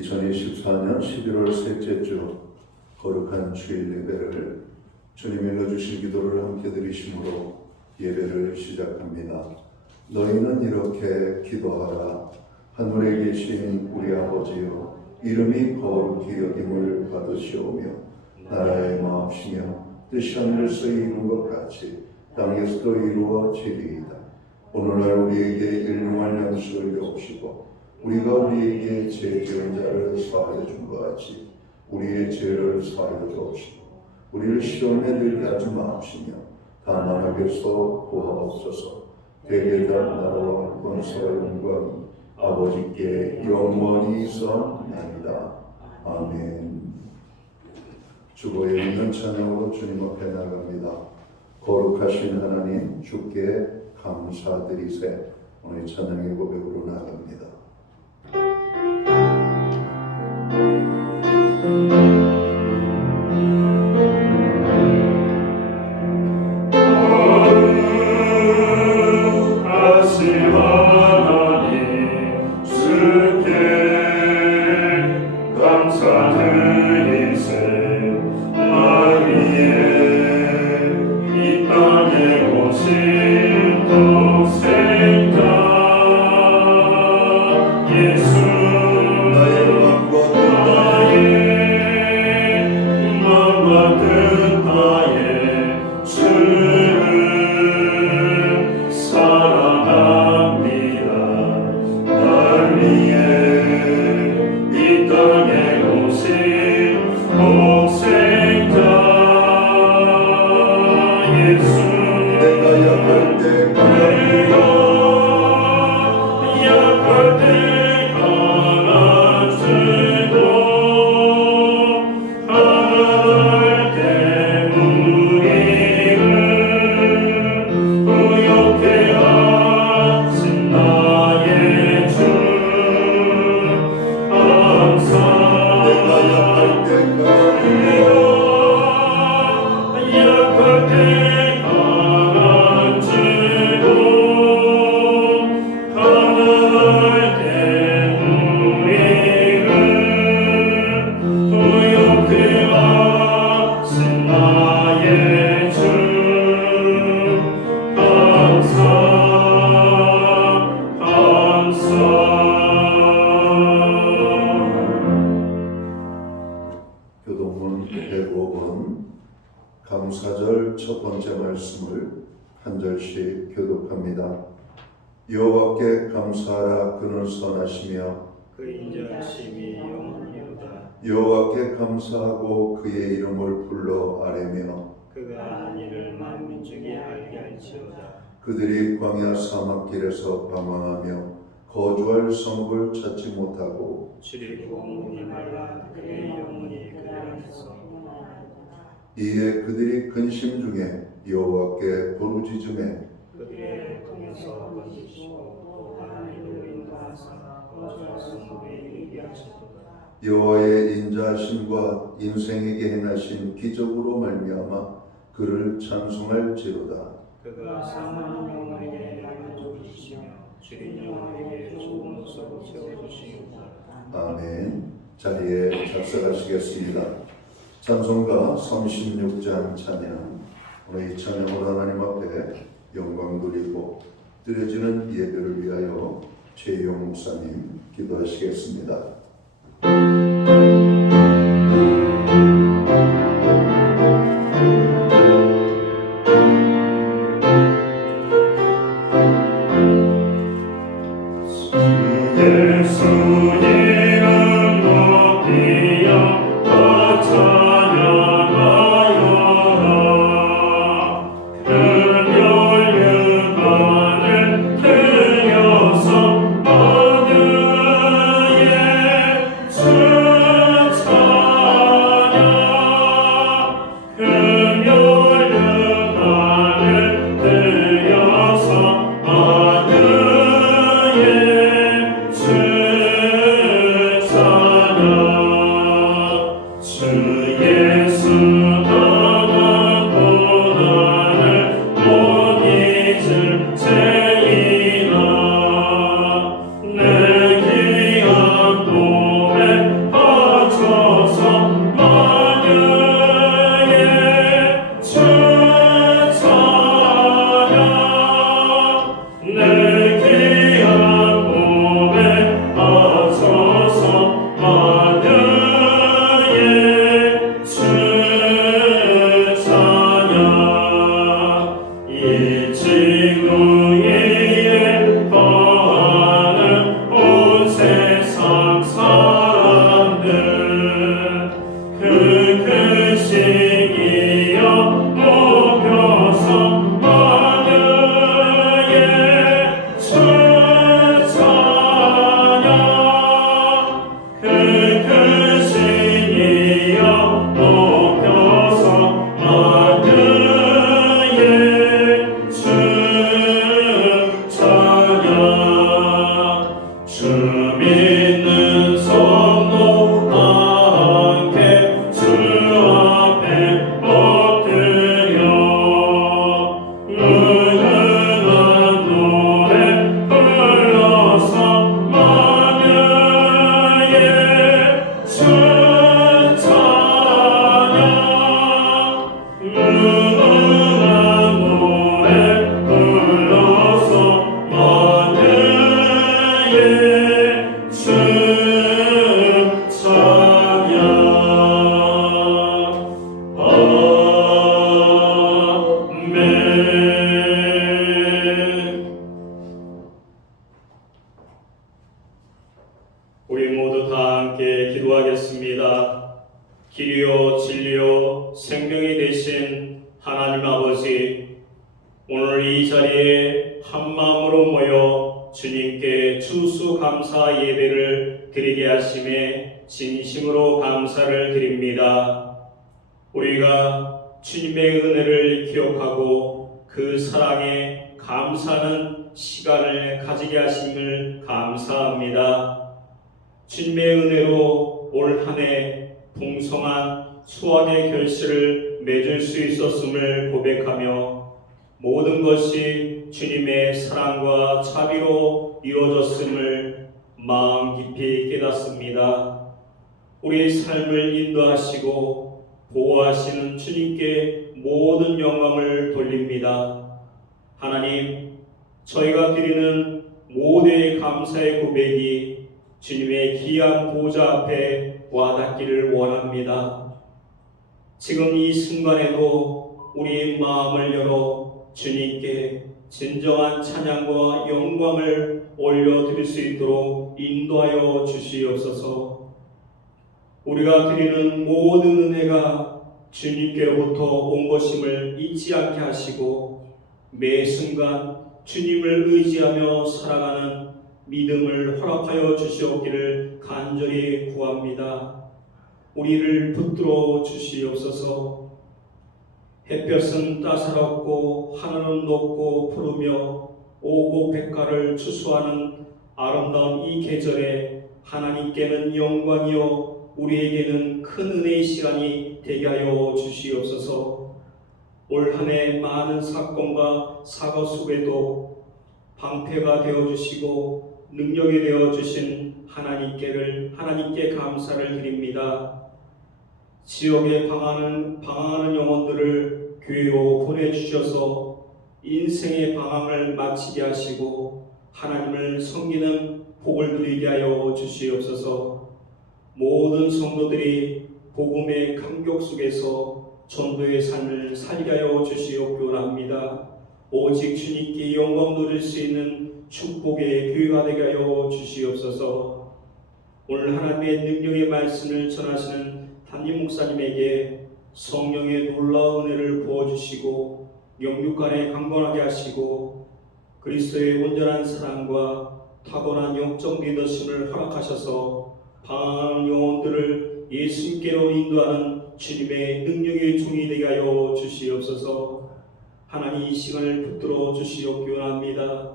2024년 11월 셋째 주 거룩한 주일 예배를 주님 일러주신 기도를 함께 드리심으로 예배를 시작합니다. 너희는 이렇게 기도하라. 하늘에 계신 우리 아버지여, 이름이 거룩히 여김을 받으시오며 나라의 마옵시며 뜻이 하늘에서 이룬 것 같이 땅에서도 이루어지리이다. 오늘날 우리에게 일용할 양식을 주옵시고 우리가 우리에게 죄 지은 자를 사하여 준 것 같이 우리의 죄를 사하여 주옵시고 우리를 시험에 들게 하지 마옵시며 다만 악에서 구하옵소서. 대개다 나라와 권세와 영광이 아버지께 영원히 있사옵나이다. 아멘. 주보에 있는 찬양으로 주님 앞에 나갑니다. 거룩하신 하나님, 주께 감사드리세. 오늘 찬양의 고백으로 나갑니다. 감사절 첫 번째 말씀을 한 절씩 교독합니다. 여호와께 감사하라. 그는 선하시며 그 인자하심이 영원하리로다. 여호와께 감사하고 그의 이름을 불러 아뢰며 그가 하는 일을 만민중이 알게 할지어다. 그들이 광야 사막길에서 방황하며 거주할 성읍을 찾지 못하고 줄이고 문이 말라 그의 영혼이 그들 안에서 이에 그들이 근심 중에 여호와께 부르짖음에 그들의 통해서 건지시고 또 하나님으로 인도하사 거주할 성읍에 이르게 하셨도다. 여호와의 인자하심과 인생에게 행하신 기적으로 말미암아 그를 찬송할지로다. 그가 사망한 영혼에게 양을 주시며 줄인 영혼에게 좋은 것으로 채워주시옵소서. 아멘. 자리에 작성하시겠습니다. 찬송가 36장 찬양. 오늘 이 찬양으로 하나님 앞에 영광 돌리고 드려지는 예배를 위하여 최용 목사님 기도하시겠습니다. 주 믿는 손도 함께 주 앞에 엎드려 은은한 노래 불러서 만유의 주 찬양 은은한 노래 불러서 만유의 주 찬양 아멘. 우리 모두 다 함께 기도하겠습니다. 길이요 진리요 생명이 되신 하나님 아버지, 오늘 이 자리에 한 마음으로 모여 주님께 추수감사 예배를 드리게 하심에 진심으로 감사를 드립니다. 우리가 주님의 은혜를 기억하고 그 사랑에 감사하는 시간을 가지게 하심을 감사합니다. 주님의 은혜로 올 한 해 풍성한 수확의 결실을 맺을 수 있었음을 고백하며 모든 것이 주님의 사랑과 자비로 이루어졌음을 마음 깊이 깨닫습니다. 우리 삶을 인도하시고 보호하시는 주님께 모든 영광을 돌립니다. 하나님, 저희가 드리는 모두의 감사의 고백이 주님의 귀한 보좌 앞에 와닿기를 원합니다. 지금 이 순간에도 우리 마음을 열어 주님께 진정한 찬양과 영광을 올려드릴 수 있도록 인도하여 주시옵소서. 우리가 드리는 모든 은혜가 주님께로부터 온 것임을 잊지 않게 하시고 매 순간 주님을 의지하며 살아가는 믿음을 허락하여 주시옵기를 간절히 구합니다. 우리를 붙들어 주시옵소서. 햇볕은 따사롭고 하늘은 높고 푸르며 오곡백과를 추수하는 아름다운 이 계절에 하나님께는 영광이요 우리에게는 큰 은혜의 시간이 되게 하여 주시옵소서. 올 한 해 많은 사건과 사고 속에도 방패가 되어주시고 능력이 되어주신 하나님께 감사를 드립니다. 지역에 방황하는 영혼들을 교회로 보내주셔서 인생의 방황을 마치게 하시고 하나님을 섬기는 복을 누리게 하여 주시옵소서. 모든 성도들이 복음의 감격 속에서 전도의 삶을 살게 하여 주시옵기 원합니다. 오직 주님께 영광 누릴 수 있는 축복의 교회가 되게 하여 주시옵소서. 오늘 하나님의 능력의 말씀을 전하시는 담임 목사님에게 성령의 놀라운 은혜를 부어주시고 영육간에 강건하게 하시고 그리스도의 온전한 사랑과 타고난 영적 리더십을 허락하셔서 방황하는 영혼들을 예수님께로 인도하는 주님의 능력의 종이 되게 하여 주시옵소서. 하나님, 이 시간을 붙들어 주시옵기 원합니다.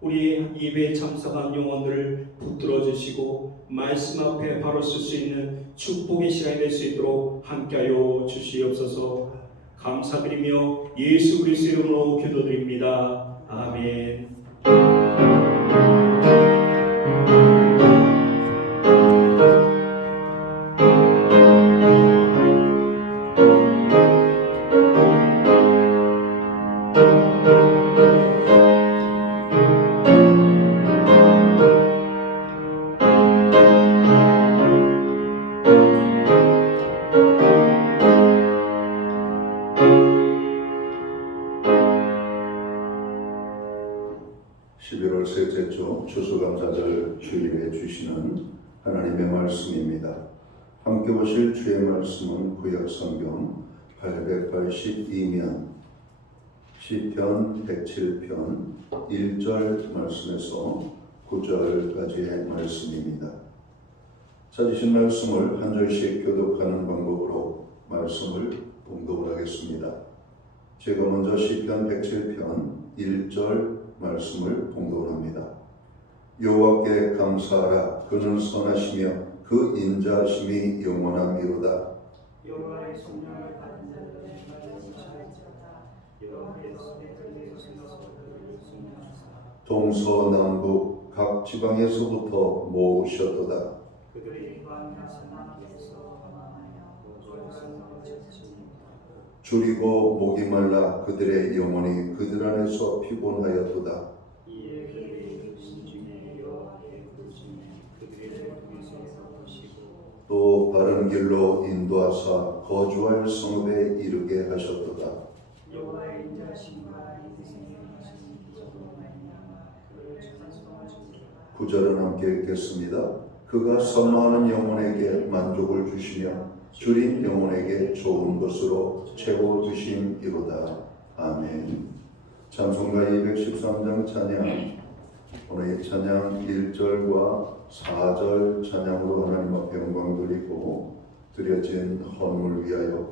우리 예배에 참석한 영혼들을 붙들어 주시고 말씀 앞에 바로 쓸 수 있는 축복의 시간이 될 수 있도록 함께하여 주시옵소서. 감사드리며 예수 그리스도 이름으로 기도드립니다. 아멘. 11월 셋째 주 추수감사절 주일에 주시는 하나님의 말씀입니다. 함께 보실 주의 말씀은 구약성경 882면 시편 107편 1절 말씀에서 9절까지의 말씀입니다. 찾으신 말씀을 한 절씩 교독하는 방법으로 말씀을 봉독을 하겠습니다. 제가 먼저 시편 107편 1절 말씀을 봉독을 합니다. 여호와께 감사하라. 그는 선하시며 그 인자하심이 영원하미로다. 여호와의 성령을 받은 자들의 말씀하시다. 여호와께서 내들에서 생각을 승리하사 동서남북 각 지방에서부터 모으셨도다. 그들이 광야에서 나귀에서 만나여 모조에서 쳤습니다. 줄이고 목이 말라 그들의 영혼이 그들 안에서 피곤하였도다. 이에 그들이 신중에 여호와께 부르시며 그들의 통해서 보시고 또 바른 길로 인도하사 거주할 성읍에 이르게 하셨도다. 여호와의 인자하심과 인생의 하신 기적으로 말미암아 그를 찬송하시리라. 9절은 함께 읽겠습니다. 그가 선망하는 영혼에게 만족을 주시며 줄인 영혼에게 좋은 것으로 채워주심이로다. 아멘. 찬송가 213장 찬양. 오늘 이 찬양 1절과 4절 찬양으로 하나님 앞에 영광 드리고 드려진 헌물 위하여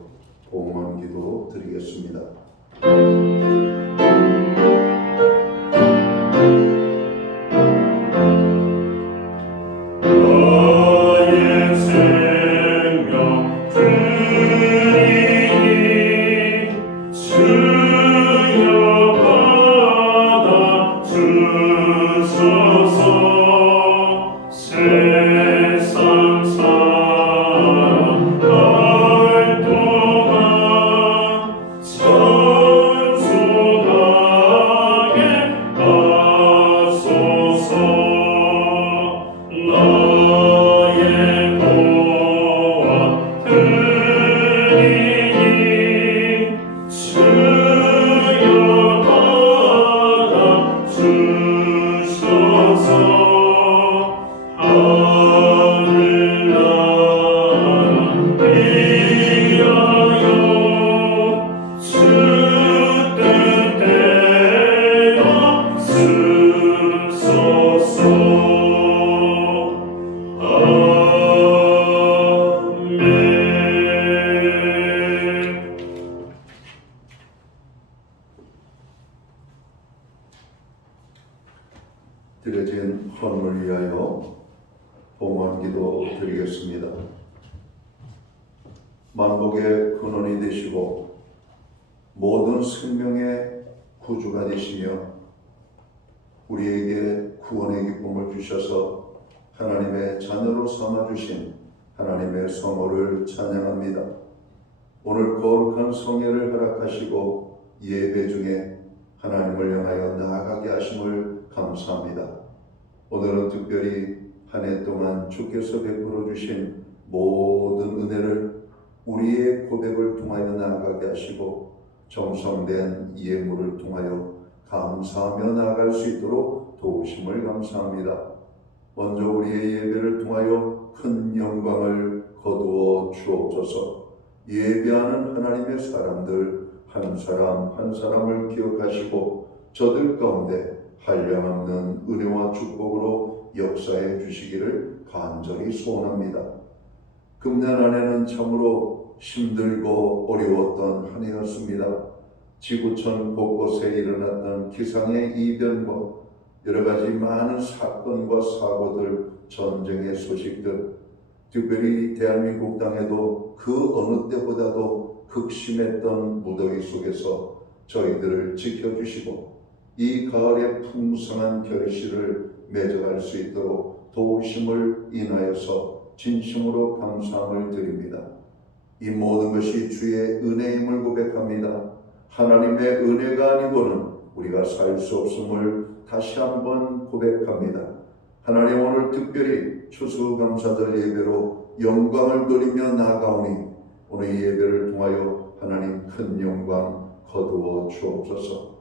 봉헌 기도 드리겠습니다. 너의 생명 드리니 주여 받아 주소서. 세상 살아갈 동안 찬송하게 하소서. 너의 보아 드리니 주여 받아 주소서. 하늘나라 위하여 주 뜻대로 쓰소서. 아멘. 드려진 헌물 위하여 봉헌 기도 드리겠습니다. 만복의 근원이 되시고 모든 생명의 구주가 되시며 우리에게 구원의 기쁨을 주셔서 하나님의 자녀로 삼아주신 하나님의 성호를 찬양합니다. 오늘 거룩한 성회를 허락하시고 예배 중에 하나님을 향하여 나아가게 하심을 감사합니다. 오늘은 특별히 한 해 동안 주께서 베풀어 주신 모든 은혜를 우리의 고백을 통하여 나아가게 하시고 정성된 예물을 통하여 감사하며 나아갈 수 있도록 도우심을 감사합니다. 먼저 우리의 예배를 통하여 큰 영광을 거두어 주옵소서. 예배하는 하나님의 사람들 한 사람 한 사람을 기억하시고 저들 가운데 한량없는 은혜와 축복으로 역사해 주시기를 간절히 소원합니다. 금년 한 해는 참으로 힘들고 어려웠던 한 해였습니다. 지구촌 곳곳에 일어났던 기상의 이변과 여러 가지 많은 사건과 사고들, 전쟁의 소식들, 특별히 대한민국 땅에도 그 어느 때보다도 극심했던 무더위 속에서 저희들을 지켜주시고 이 가을의 풍성한 결실을 맺어갈 수 있도록 도우심을 인하여서 진심으로 감사함을 드립니다. 이 모든 것이 주의 은혜임을 고백합니다. 하나님의 은혜가 아니고는 우리가 살 수 없음을 다시 한번 고백합니다. 하나님, 오늘 특별히 추수감사절 예배로 영광을 돌리며 나아가오니 오늘 이 예배를 통하여 하나님 큰 영광 거두어 주옵소서.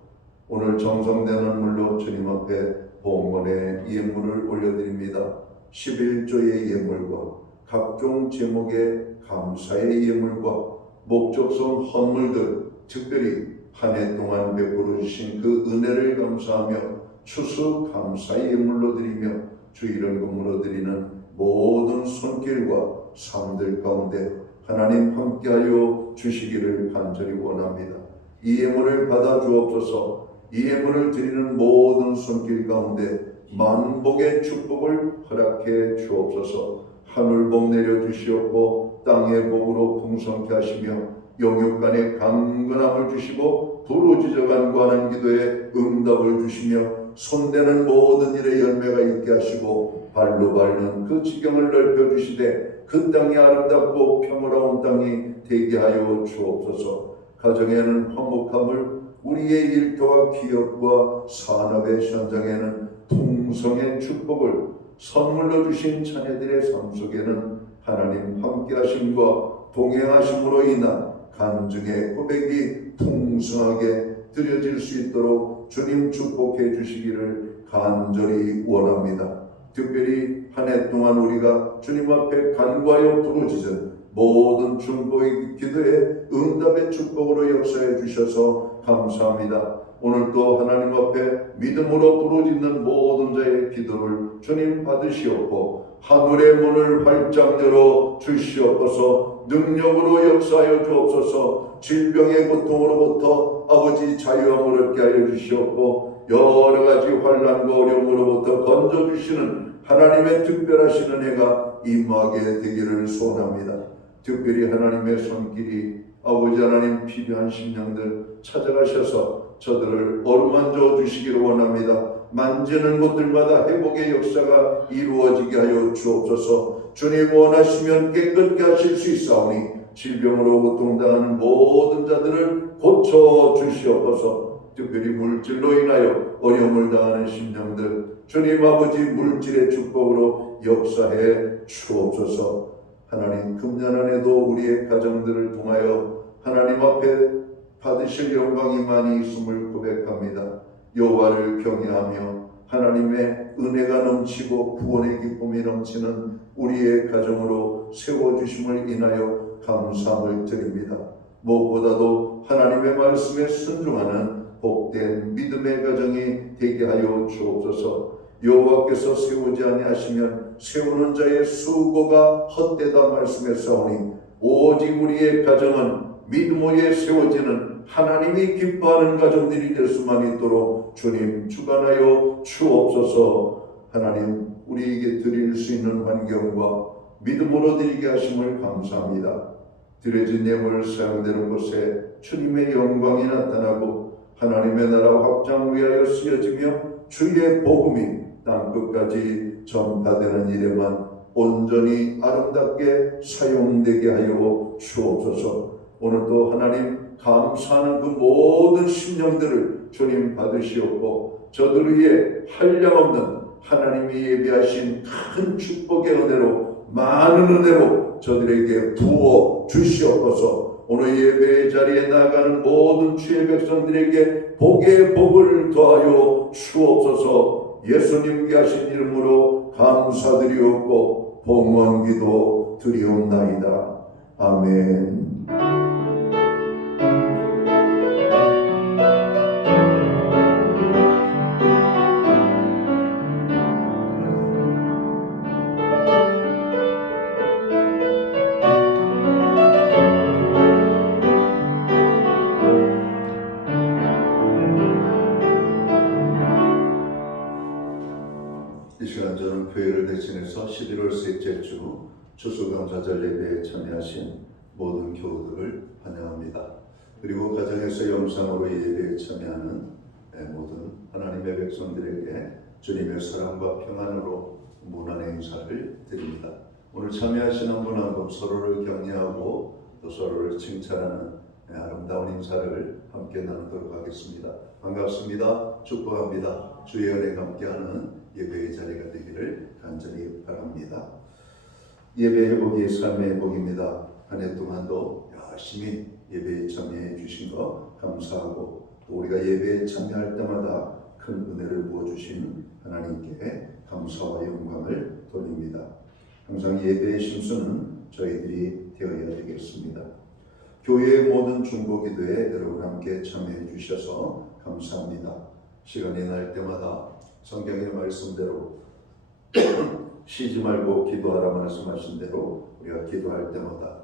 오늘 정성되는 물로 주님 앞에 봉헌의 예물을 올려드립니다. 11조의 예물과 각종 제목의 감사의 예물과 목적성 헌물들, 특별히 한 해 동안 베풀어 주신 그 은혜를 감사하며 추수 감사의 예물로 드리며 주 이름 공으로 드리는 모든 손길과 삶들 가운데 하나님 함께하여 주시기를 간절히 원합니다. 이 예물을 받아 주옵소서. 이 예물을 드리는 모든 손길 가운데 만복의 축복을 허락해 주옵소서. 하늘 복 내려 주시옵고 땅의 복으로 풍성케 하시며 영육간에 강건함을 주시고 부르짖어 간구하는 기도에 응답을 주시며 손대는 모든 일에 열매가 있게 하시고 발로 밟는 그 지경을 넓혀 주시되 그 땅이 아름답고 평화로운 땅이 되게 하여 주옵소서. 가정에는 화목함을, 우리의 일터와 기업과 산업의 현장에는 풍성의 축복을, 선물로 주신 자녀들의 삶 속에는 하나님 함께 하심과 동행하심으로 인한 간증의 고백이 풍성하게 드려질 수 있도록 주님 축복해 주시기를 간절히 원합니다. 특별히 한 해 동안 우리가 주님 앞에 간구하여 부르짖은 모든 중보의 기도에 응답의 축복으로 역사해 주셔서 감사합니다. 오늘도 하나님 앞에 믿음으로 부르짖는 모든 자의 기도를 주님 받으시옵고 하늘의 문을 활짝 열어 주시옵소서. 능력으로 역사하여 주옵소서. 질병의 고통으로부터 아버지 자유함을 얻게 하여 주시옵고 여러 가지 환난과 어려움으로부터 건져주시는 하나님의 특별하신 은혜가 임하게 되기를 소원합니다. 특별히 하나님의 손길이 아버지 하나님 필요한 심령들 찾아가셔서 저들을 어루만져 주시기를 원합니다. 만지는 곳들마다 회복의 역사가 이루어지게 하여 주옵소서. 주님 원하시면 깨끗게 하실 수 있사오니 질병으로 고통당하는 모든 자들을 고쳐 주시옵소서. 특별히 물질로 인하여 어려움을 당하는 심령들 주님 아버지 물질의 축복으로 역사해 주옵소서. 하나님 금년 안에도 우리의 가정들을 통하여 하나님 앞에 받으실 영광이 많이 있음을 고백합니다. 여호와를 경외하며 하나님의 은혜가 넘치고 구원의 기쁨이 넘치는 우리의 가정으로 세워주심을 인하여 감사함을 드립니다. 무엇보다도 하나님의 말씀에 순종하는 복된 믿음의 가정이 되게 하여 주옵소서. 여호와께서 세우지 아니하시면 세우는 자의 수고가 헛되다 말씀했사오니 오직 우리의 가정은 믿음 위에 세워지는 하나님이 기뻐하는 가정들이 될 수만 있도록 주님 주관하여 주옵소서. 하나님 우리에게 드릴 수 있는 환경과 믿음으로 드리게 하심을 감사합니다. 드려진 예물 사용되는 곳에 주님의 영광이 나타나고 하나님의 나라 확장 위하여 쓰여지며 주의 복음이 땅끝까지 전파되는 일에만 온전히 아름답게 사용되게 하여 주옵소서. 오늘도 하나님 감사하는 그 모든 심령들을 주님 받으시옵고 저들 위해 한량없는 하나님이 예비하신 큰 축복의 은혜로 많은 은혜로 저들에게 부어 주시옵소서. 오늘 예배의 자리에 나가는 모든 주의 백성들에게 복의 복을 더하여 주옵소서. 예수님께 하신 이름으로 감사드리옵고 복원 기도 드리옵나이다. 아멘. 이 시간 저는 교회를 대신해서 11월 셋째 주 추수감사절 예배에 참여하신 모든 교우들을 환영합니다. 그리고 가정에서 영상으로 예배에 참여하는 모든 하나님의 백성들에게 주님의 사랑과 평안으로 문안의 인사를 드립니다. 오늘 참여하신 한 분 한 분 서로를 격려하고 또 서로를 칭찬하는 아름다운 인사를 함께 나누도록 하겠습니다. 반갑습니다. 축복합니다. 주의 은혜가 함께하는 예배의 자리가 되기를 간절히 바랍니다. 예배 회복이 삶의 회복입니다. 한 해 동안도 열심히 예배에 참여해 주신 거 감사하고 또 우리가 예배에 참여할 때마다 큰 은혜를 부어주신 하나님께 감사와 영광을 돌립니다. 항상 예배의 심수는 저희들이 되어야 되겠습니다. 교회의 모든 중보기도에 여러분 함께 참여해 주셔서 감사합니다. 시간이 날 때마다 성경의 말씀대로 쉬지 말고 기도하라 말씀하신 대로 우리가 기도할 때마다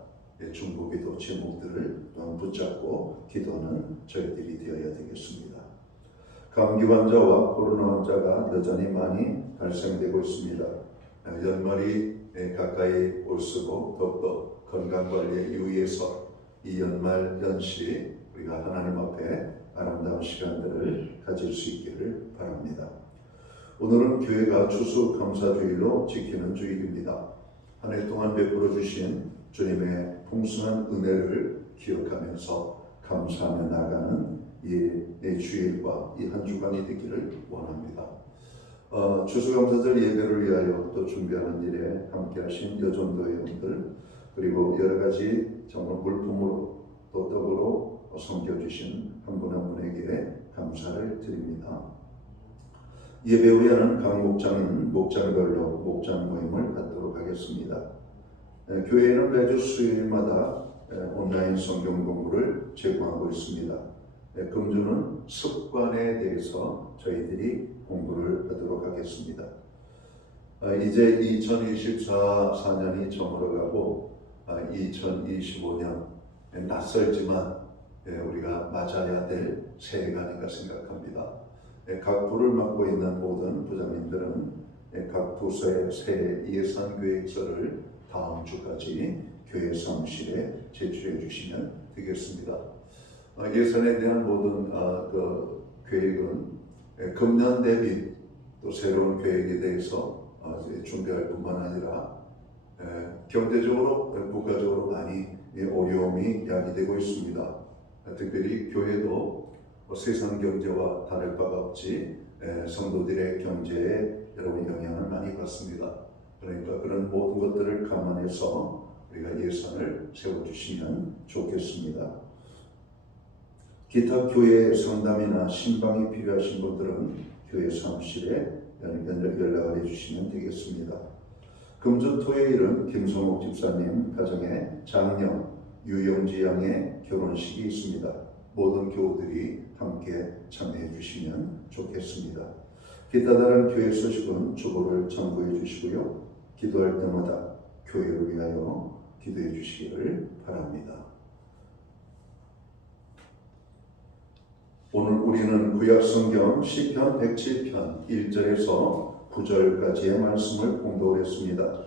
중보기도 제목들을 또한 붙잡고 기도하는 저희들이 되어야 되겠습니다. 감기 환자와 코로나 환자가 여전히 많이 발생되고 있습니다. 연말이 가까이 올수록 더욱더 건강관리에 유의해서 이 연말 연시 우리가 하나님 앞에 아름다운 시간들을 가질 수 있기를 바랍니다. 오늘은 교회가 추수감사주일로 지키는 주일입니다. 한 해 동안 베풀어 주신 주님의 풍성한 은혜를 기억하면서 감사하며 나아가는 이 주일과 이 한 주간이 되기를 원합니다. 추수감사절 예배를 위하여 또 준비하는 일에 함께하신 여전도 회원들 그리고 여러 가지 정말 물품으로 또 떡으로 섬겨주신 한 분 한 분에게 감사를 드립니다. 예배 후에는 각 목장은 목장별로 목장 모임을 갖도록 하겠습니다. 교회는 매주 수요일마다 온라인 성경 공부를 제공하고 있습니다. 금주는 습관에 대해서 저희들이 공부를 하도록 하겠습니다. 이제 2024년이 저물어가고 2025년 낯설지만 우리가 맞아야 될 새해가 아닌가 생각합니다. 각 부를 맡고 있는 모든 부장님들은 각 부서의 새해 예산 계획서를 다음 주까지 교회 사무실에 제출해 주시면 되겠습니다. 예산에 대한 모든 그 계획은 금년 대비 또 새로운 계획에 대해서 준비할 뿐만 아니라 경제적으로 국가적으로 많이 어려움이 야기되고 있습니다. 특별히 교회도 세상 경제와 다를 바가 없이 성도들의 경제에 여러분 영향을 많이 받습니다. 그러니까 그런 모든 것들을 감안해서 우리가 예산을 세워주시면 좋겠습니다. 기타 교회 상담이나 신방이 필요하신 분들은 교회 사무실에 연락을 해주시면 되겠습니다. 금주 토요일은 김성옥 집사님 가정의 장녀 유영지 양의 결혼식이 있습니다. 모든 교우들이 함께 참여해 주시면 좋겠습니다. 기타 다른 교회 소식은 주보를 참고해 주시고요. 기도할 때마다 교회를 위하여 기도해 주시기를 바랍니다. 오늘 우리는 구약성경 시편 107편 1절에서 9절까지의 말씀을 공독했습니다.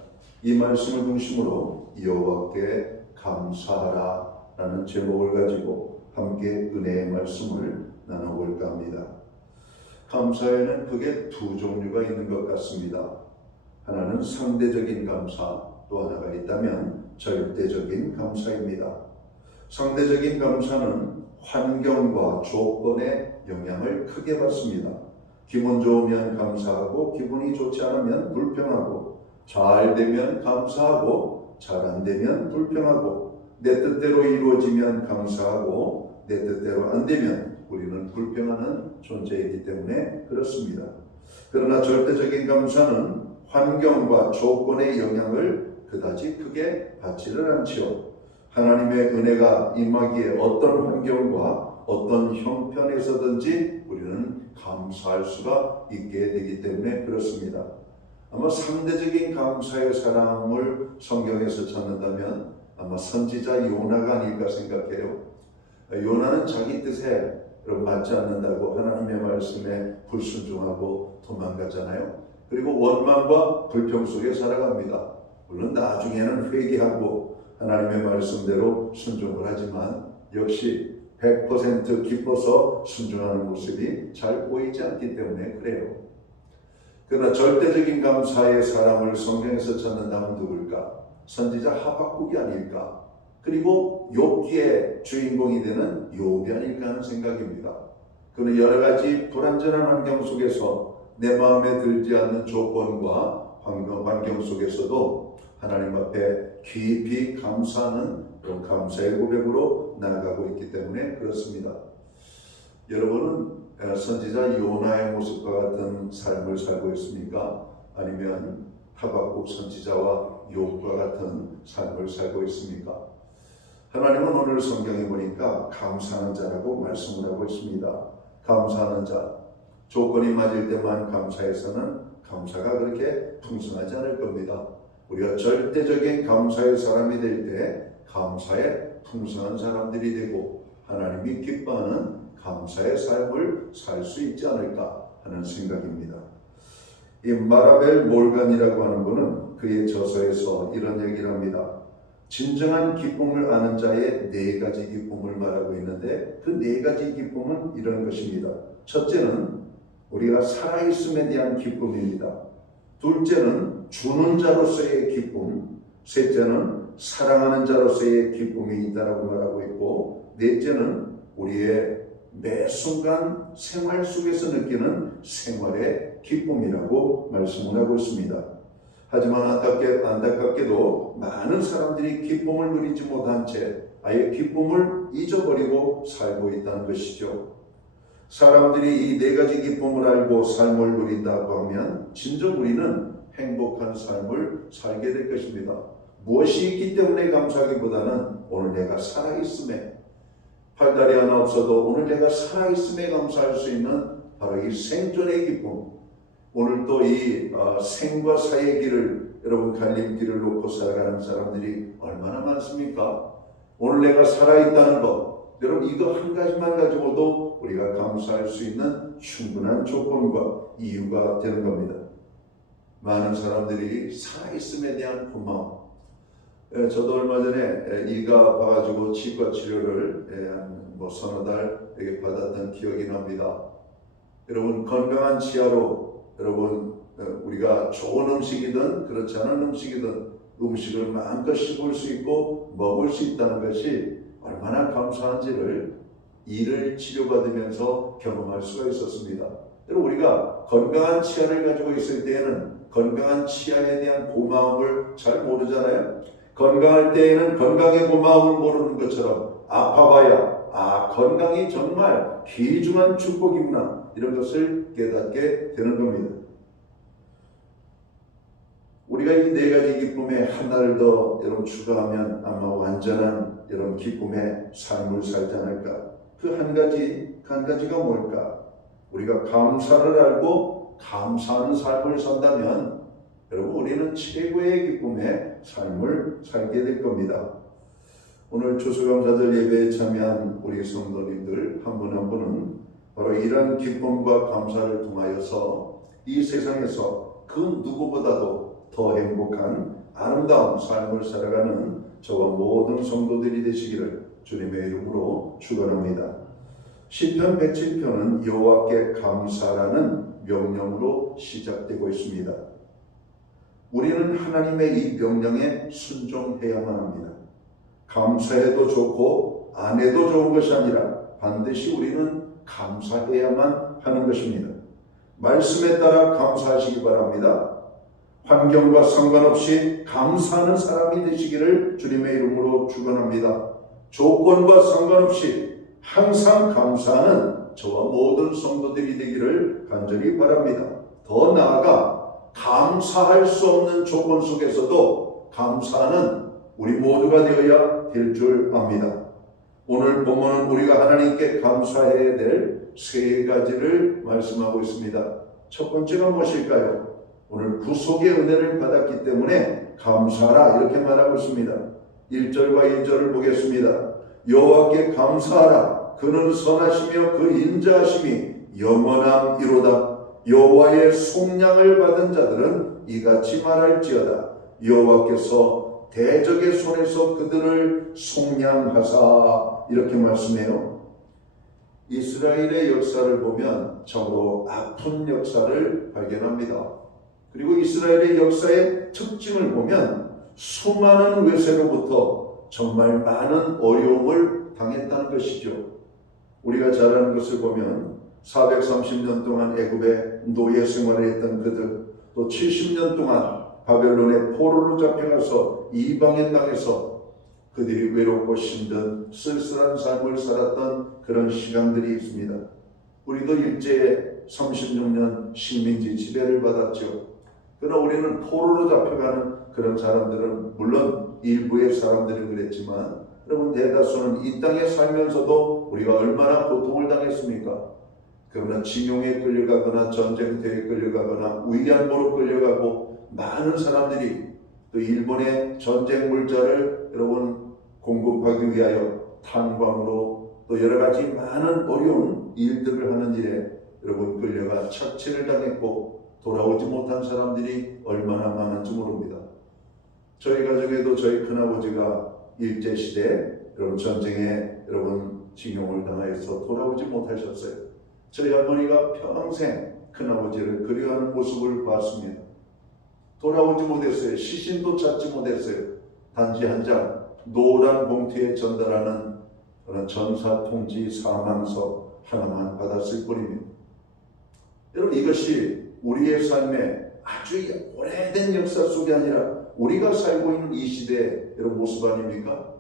이 말씀을 중심으로 여호와께 감사하라 라는 제목을 가지고 함께 은혜의 말씀을 나눠볼까 합니다. 감사에는 크게 두 종류가 있는 것 같습니다. 하나는 상대적인 감사, 또 하나가 있다면 절대적인 감사입니다. 상대적인 감사는 환경과 조건의 영향을 크게 받습니다. 기분 좋으면 감사하고 기분이 좋지 않으면 불평하고 잘 되면 감사하고 잘 안 되면 불평하고 내 뜻대로 이루어지면 감사하고 내 뜻대로 안 되면 우리는 불평하는 존재이기 때문에 그렇습니다. 그러나 절대적인 감사는 환경과 조건의 영향을 그다지 크게 받지를 않지요. 하나님의 은혜가 임하기에 어떤 환경과 어떤 형편에서든지 우리는 감사할 수가 있게 되기 때문에 그렇습니다. 아마 상대적인 감사의 사람을 성경에서 찾는다면 아마 선지자 요나가 아닐까 생각해요. 요나는 자기 뜻에 맞지 않는다고 하나님의 말씀에 불순종하고 도망가잖아요. 그리고 원망과 불평 속에 살아갑니다. 물론 나중에는 회개하고 하나님의 말씀대로 순종을 하지만 역시 100% 기뻐서 순종하는 모습이 잘 보이지 않기 때문에 그래요. 그러나 절대적인 감사의 사람을 성경에서 찾는다면 누굴까? 선지자 하박국이 아닐까? 그리고 욥기의 주인공이 되는 욥이 아닐까 하는 생각입니다. 그는 여러 가지 불안전한 환경 속에서 내 마음에 들지 않는 조건과 환경 속에서도 하나님 앞에 깊이 감사하는 그런 감사의 고백으로 나아가고 있기 때문에 그렇습니다. 여러분은 선지자 요나의 모습과 같은 삶을 살고 있습니까? 아니면 하박국 선지자와 욥과 같은 삶을 살고 있습니까? 하나님은 오늘 성경에 보니까 감사하는 자라고 말씀을 하고 있습니다. 감사하는 자, 조건이 맞을 때만 감사해서는 감사가 그렇게 풍성하지 않을 겁니다. 우리가 절대적인 감사의 사람이 될 때 감사에 풍성한 사람들이 되고 하나님이 기뻐하는 감사의 삶을 살 수 있지 않을까 하는 생각입니다. 이 마라벨 몰간이라고 하는 분은 그의 저서에서 이런 얘기를 합니다. 진정한 기쁨을 아는 자의 4가지 기쁨을 말하고 있는데 그 4가지 기쁨은 이런 것입니다. 첫째는 우리가 살아있음에 대한 기쁨입니다. 둘째는 주는 자로서의 기쁨, 셋째는 사랑하는 자로서의 기쁨이 있다라고 말하고 있고, 넷째는 우리의 매 순간 생활 속에서 느끼는 생활의 기쁨이라고 말씀을 하고 있습니다. 하지만 안타깝게도 많은 사람들이 기쁨을 누리지 못한 채 아예 기쁨을 잊어버리고 살고 있다는 것이죠. 사람들이 이 4가지 기쁨을 알고 삶을 누린다고 하면 진정 우리는 행복한 삶을 살게 될 것입니다. 무엇이 있기 때문에 감사하기보다는 오늘 내가 살아있음에, 팔다리 하나 없어도 오늘 내가 살아있음에 감사할 수 있는 바로 이 생존의 기쁨, 오늘 또 이 생과 사의 길을, 여러분 갈림길을 놓고 살아가는 사람들이 얼마나 많습니까? 오늘 내가 살아있다는 것, 여러분 이거 한 가지만 가지고도 우리가 감사할 수 있는 충분한 조건과 이유가 되는 겁니다. 많은 사람들이 살아있음에 대한 고마움. 저도 얼마 전에 이가 아파가지고 치과 치료를 서너 달 이렇게 받았던 기억이 납니다. 여러분 건강한 치아로 여러분 우리가 좋은 음식이든 그렇지 않은 음식이든 음식을 마음껏 씹을 수 있고 먹을 수 있다는 것이 얼마나 감사한지를 이를 치료받으면서 경험할 수가 있었습니다. 여러분 우리가 건강한 치아를 가지고 있을 때에는 건강한 치아에 대한 고마움을 잘 모르잖아요. 건강할 때에는 건강의 고마움을 모르는 것처럼 아파봐야 건강이 정말 귀중한 축복이구나 이런 것을 깨닫게 되는 겁니다. 우리가 이 4가지 기쁨에 하나를 더 여러분 추가하면 아마 완전한 이런 기쁨의 삶을 살지 않을까. 그 한 가지가 뭘까? 우리가 감사를 알고 감사하는 삶을 산다면 여러분 우리는 최고의 기쁨의 삶을 살게 될 겁니다. 오늘 추수감사절 예배에 참여한 우리 성도님들 한 분 한 분은 바로 이러한 기쁨과 감사를 통하여서 이 세상에서 그 누구보다도 더 행복한 아름다운 삶을 살아가는 저와 모든 성도들이 되시기를 주님의 이름으로 축원합니다. 시편 107편은 여호와께 감사라는 명령으로 시작되고 있습니다. 우리는 하나님의 이 명령에 순종해야만 합니다. 감사해도 좋고 안 해도 좋은 것이 아니라 반드시 우리는 감사해야만 하는 것입니다. 말씀에 따라 감사하시기 바랍니다. 환경과 상관없이 감사하는 사람이 되시기를 주님의 이름으로 축원합니다. 조건과 상관없이 항상 감사하는 저와 모든 성도들이 되기를 간절히 바랍니다. 더 나아가 감사할 수 없는 조건 속에서도 감사하는 우리 모두가 되어야 될 줄 압니다. 오늘 본문은 우리가 하나님께 감사해야 될 3가지를 말씀하고 있습니다. 첫 번째가 무엇일까요? 오늘 구속의 은혜를 받았기 때문에 감사하라 이렇게 말하고 있습니다. 1절과 2절을 보겠습니다. 여호와께 감사하라. 그는 선하시며 그 인자하심이 영원함이로다. 여호와의 속량을 받은 자들은 이같이 말할지어다. 여호와께서 대적의 손에서 그들을 속량하사 이렇게 말씀해요. 이스라엘의 역사를 보면 참으로 아픈 역사를 발견합니다. 그리고 이스라엘의 역사의 특징을 보면 수많은 외세로부터 정말 많은 어려움을 당했다는 것이죠. 우리가 잘 아는 것을 보면 430년 동안 애굽에 노예 생활을 했던 그들, 또 70년 동안 바벨론의 포로로 잡혀가서 이방인 땅에서 그들이 외롭고 힘든 쓸쓸한 삶을 살았던 그런 시간들이 있습니다. 우리도 일제에 36년 식민지 지배를 받았죠. 그러나 우리는 포로로 잡혀가는 그런 사람들은 물론 일부의 사람들은 그랬지만 여러분 대다수는 이 땅에 살면서도 우리가 얼마나 고통을 당했습니까? 그러나 징용에 끌려가거나 전쟁터에 끌려가거나 위안부로 끌려가고 많은 사람들이 또 일본의 전쟁 물자를 여러분 공급하기 위하여 탄광으로 또 또 여러 가지 많은 어려운 일들을 하는 일에 여러분 끌려가 착취를 당했고 돌아오지 못한 사람들이 얼마나 많은지 모릅니다. 저희 가정에도 저희 큰아버지가 일제시대 여러분 전쟁에 여러분 징용을 당하여서 돌아오지 못하셨어요. 저희 할머니가 평생 큰아버지를 그리워하는 모습을 봤습니다. 돌아오지 못했어요. 시신도 찾지 못했어요. 단지 한 장 노란 봉투에 전달하는 그런 전사 통지 사망서 하나만 받았을 뿐입니다. 여러분 이것이 우리의 삶의 아주 오래된 역사 속이 아니라 우리가 살고 있는 이 시대의 여러분 모습 아닙니까?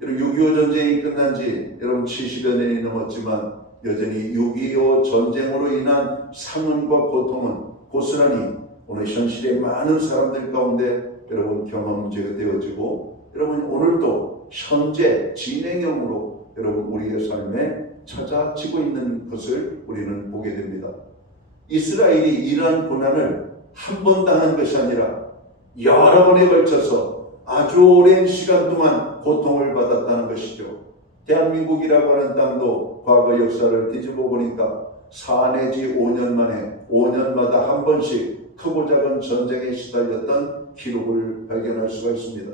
여러분 6.25 전쟁이 끝난 지 여러분 70여 년이 넘었지만 여전히 6.25 전쟁으로 인한 상흔과 고통은 고스란히 오늘 현실의 많은 사람들 가운데 여러분 경험제가 되어지고 여러분 오늘도 현재 진행형으로 여러분 우리의 삶에 찾아지고 있는 것을 우리는 보게 됩니다. 이스라엘이 이러한 고난을 한 번 당한 것이 아니라 여러 번에 걸쳐서 아주 오랜 시간 동안 고통을 받았다는 것이죠. 대한민국이라고 하는 땅도 과거 역사를 뒤집어 보니까 4 내지 5년 만에 5년마다 한 번씩 크고 작은 전쟁에 시달렸던 기록을 발견할 수가 있습니다.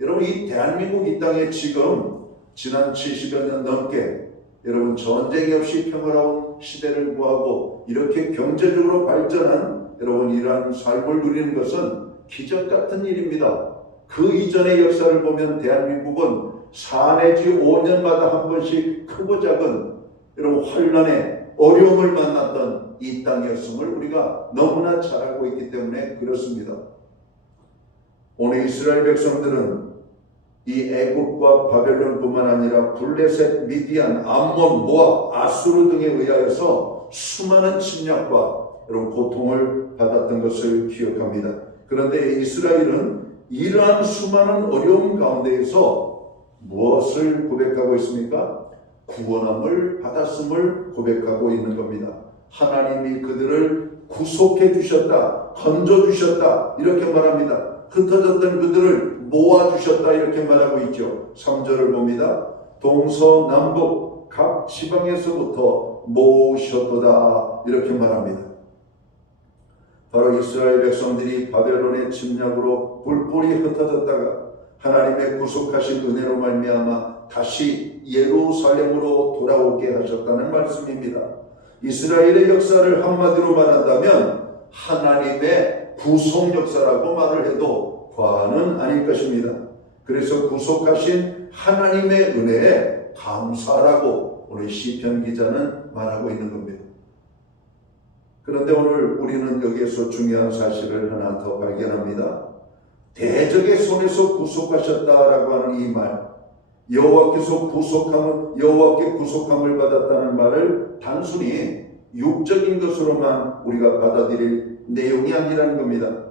여러분 이 대한민국 이 땅에 지금 지난 70여 년 넘게 여러분 전쟁이 없이 평화로운 시대를 구하고 이렇게 경제적으로 발전한 여러분 이러한 삶을 누리는 것은 기적 같은 일입니다. 그 이전의 역사를 보면 대한민국은 4 내지 5년마다 한 번씩 크고 작은 여러분 환란의 어려움을 만났던 이 땅이었음을 우리가 너무나 잘 알고 있기 때문에 그렇습니다. 오늘 이스라엘 백성들은 이 애굽과 바벨론뿐만 아니라 블레셋, 미디안, 암몬, 모압, 아수르 등에 의하여서 수많은 침략과 여러분 고통을 받았던 것을 기억합니다. 그런데 이스라엘은 이러한 수많은 어려움 가운데에서 무엇을 고백하고 있습니까? 구원함을 받았음을 고백하고 있는 겁니다. 하나님이 그들을 구속해 주셨다, 건져 주셨다 이렇게 말합니다. 흩어졌던 그들을 모아주셨다 이렇게 말하고 있죠. 3절을 봅니다. 동서남북 각 지방에서부터 모으셨도다 이렇게 말합니다. 바로 이스라엘 백성들이 바벨론의 침략으로 뿔뿔이 흩어졌다가 하나님의 구속하신 은혜로 말미암아 다시 예루살렘으로 돌아오게 하셨다는 말씀입니다. 이스라엘의 역사를 한마디로 말한다면 하나님의 구속 역사라고 말을 해도 과언은 아닐 것입니다. 그래서 구속하신 하나님의 은혜에 감사라고 우리 시편 기자는 말하고 있는 겁니다. 그런데 오늘 우리는 여기에서 중요한 사실을 하나 더 발견합니다. 대적의 손에서 구속하셨다라고 하는 이 말, 여호와께 구속함을 받았다는 말을 단순히 육적인 것으로만 우리가 받아들일 내용이 아니라는 겁니다.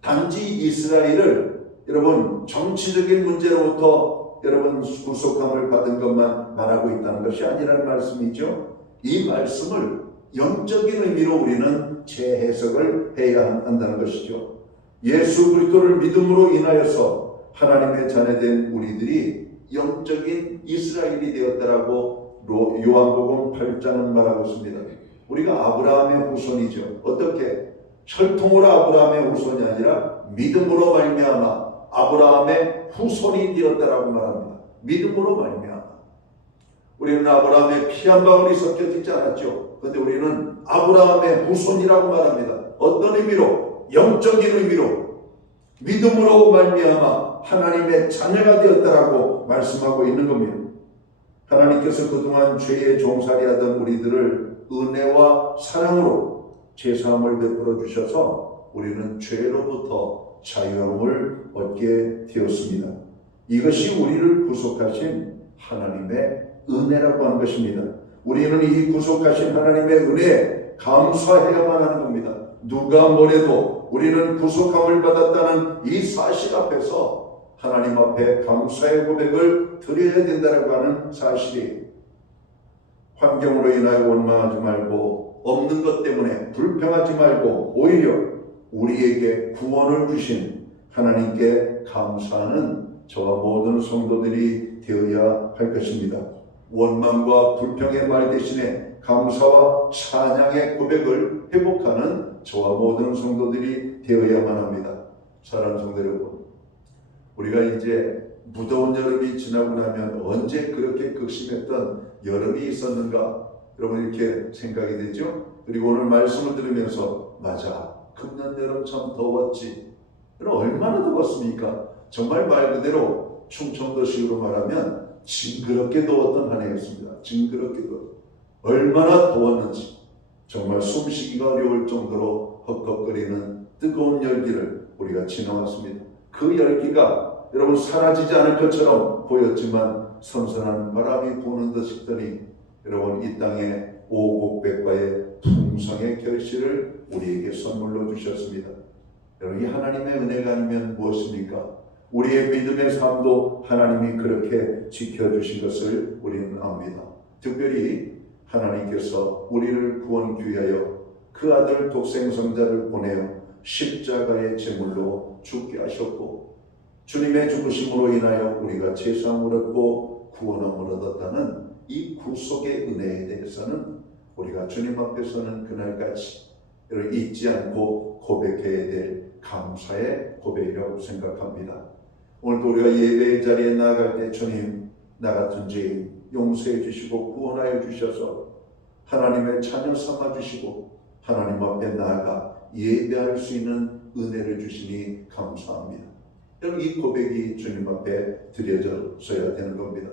단지 이스라엘을 여러분 정치적인 문제로부터 여러분 구속함을 받은 것만 말하고 있다는 것이 아니라는 말씀이죠. 이 말씀을 영적인 의미로 우리는 재해석을 해야 한다는 것이죠. 예수 그리스도를 믿음으로 인하여서 하나님의 자녀된 우리들이 영적인 이스라엘이 되었다라고 요한복음 8장은 말하고 있습니다. 우리가 아브라함의 후손이죠. 어떻게? 혈통으로 아브라함의 후손이 아니라 믿음으로 말미암아 아브라함의 후손이 되었다라고 말합니다. 믿음으로 말미암아. 우리는 아브라함의 피 한 방울이 섞여지지 않았죠. 그런데 우리는 아브라함의 후손이라고 말합니다. 어떤 의미로? 영적인 의미로 믿음으로 말미암아 하나님의 자녀가 되었다라고 말씀하고 있는 겁니다. 하나님께서 그동안 죄의 종살이하던 우리들을 은혜와 사랑으로 제사함을 베풀어 주셔서 우리는 죄로부터 자유함을 얻게 되었습니다. 이것이 우리를 구속하신 하나님의 은혜라고 하는 것입니다. 우리는 이 구속하신 하나님의 은혜에 감사해야만 하는 겁니다. 누가 뭐래도 우리는 구속함을 받았다는 이 사실 앞에서 하나님 앞에 감사의 고백을 드려야 된다고 하는 사실이 환경으로 인하여 원망하지 말고 없는 것 때문에 불평하지 말고 오히려 우리에게 구원을 주신 하나님께 감사하는 저와 모든 성도들이 되어야 할 것입니다. 원망과 불평의 말 대신에 감사와 찬양의 고백을 회복하는 저와 모든 성도들이 되어야만 합니다. 사랑하는 성도 여러분, 우리가 이제 무더운 여름이 지나고 나면 언제 그렇게 극심했던 여름이 있었는가? 여러분 이렇게 생각이 되죠? 그리고 오늘 말씀을 들으면서 맞아, 금년 여름 참 더웠지. 여러분 얼마나 더웠습니까? 정말 말 그대로 충청도식으로 말하면 징그럽게 더웠던 한 해였습니다. 징그럽게 더웠던. 얼마나 더웠는지 정말 숨쉬기가 어려울 정도로 헉헉거리는 뜨거운 열기를 우리가 지나왔습니다. 그 열기가 여러분 사라지지 않을 것처럼 보였지만 선선한 바람이 부는 듯 싶더니 여러분 이 땅에 오곡백과의 풍성의 결실을 우리에게 선물로 주셨습니다. 여러분 이 하나님의 은혜가 아니면 무엇입니까? 우리의 믿음의 삶도 하나님이 그렇게 지켜주신 것을 우리는 압니다. 특별히 하나님께서 우리를 구원기 위하여 그 아들 독생성자를 보내어 십자가의 제물로 죽게 하셨고 주님의 죽으심으로 인하여 우리가 죄사함을 얻고 구원함을 얻었다는 이 구속의 은혜에 대해서는 우리가 주님 앞에서는 그날까지 잊지 않고 고백해야 될 감사의 고백이라고 생각합니다. 오늘도 우리가 예배의 자리에 나아갈 때 주님, 나 같은 죄인 용서해 주시고 구원하여 주셔서 하나님의 자녀 삼아 주시고 하나님 앞에 나아가 예배할 수 있는 은혜를 주시니 감사합니다. 여러분 이 고백이 주님 앞에 드려져야 되는 겁니다.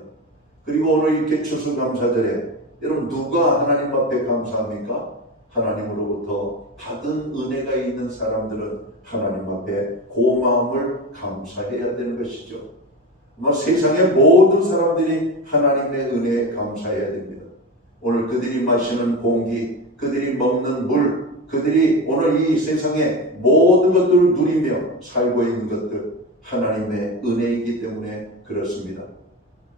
그리고 오늘 이렇게 추수감사절에 여러분 누가 하나님 앞에 감사합니까? 하나님으로부터 받은 은혜가 있는 사람들은 하나님 앞에 고마움을 감사해야 되는 것이죠. 세상의 모든 사람들이 하나님의 은혜에 감사해야 됩니다. 오늘 그들이 마시는 공기, 그들이 먹는 물, 그들이 오늘 이 세상의 모든 것들을 누리며 살고 있는 것들 하나님의 은혜이기 때문에 그렇습니다.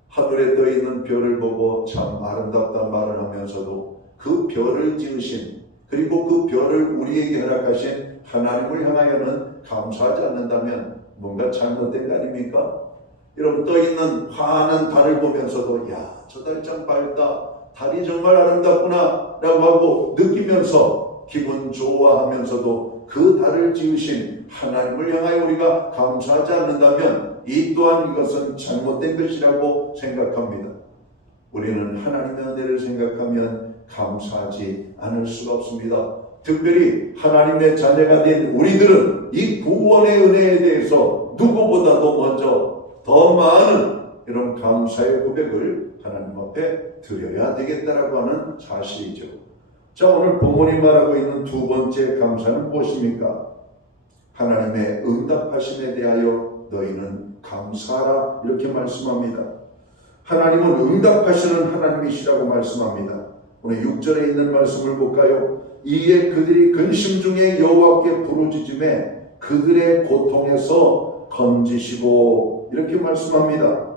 하늘에 떠 있는 별을 보고 참 아름답다 말을 하면서도 그 별을 지으신 그리고 그 별을 우리에게 허락하신 하나님을 향하여는 감사하지 않는다면 뭔가 잘못된 거 아닙니까? 여러분 떠 있는 환한 달을 보면서도 야, 저 달 참 밝다, 달이 정말 아름답구나 라고 하고 느끼면서 기분 좋아하면서도 그 달을 지으신 하나님을 향하여 우리가 감사하지 않는다면 이 또한 이것은 잘못된 것이라고 생각합니다. 우리는 하나님의 은혜를 생각하면 감사하지 않을 수가 없습니다. 특별히 하나님의 자녀가 된 우리들은 이 구원의 은혜에 대해서 누구보다도 먼저 더 많은 이런 감사의 고백을 하나님 앞에 드려야 되겠다라고 하는 사실이죠. 자, 오늘 본문이 말하고 있는 두 번째 감사는 무엇입니까? 하나님의 응답하심에 대하여 너희는 감사하라 이렇게 말씀합니다. 하나님은 응답하시는 하나님이시라고 말씀합니다. 오늘 6절에 있는 말씀을 볼까요? 이에 그들이 근심 중에 여호와께 부르짖음에 그들의 고통에서 건지시고 이렇게 말씀합니다.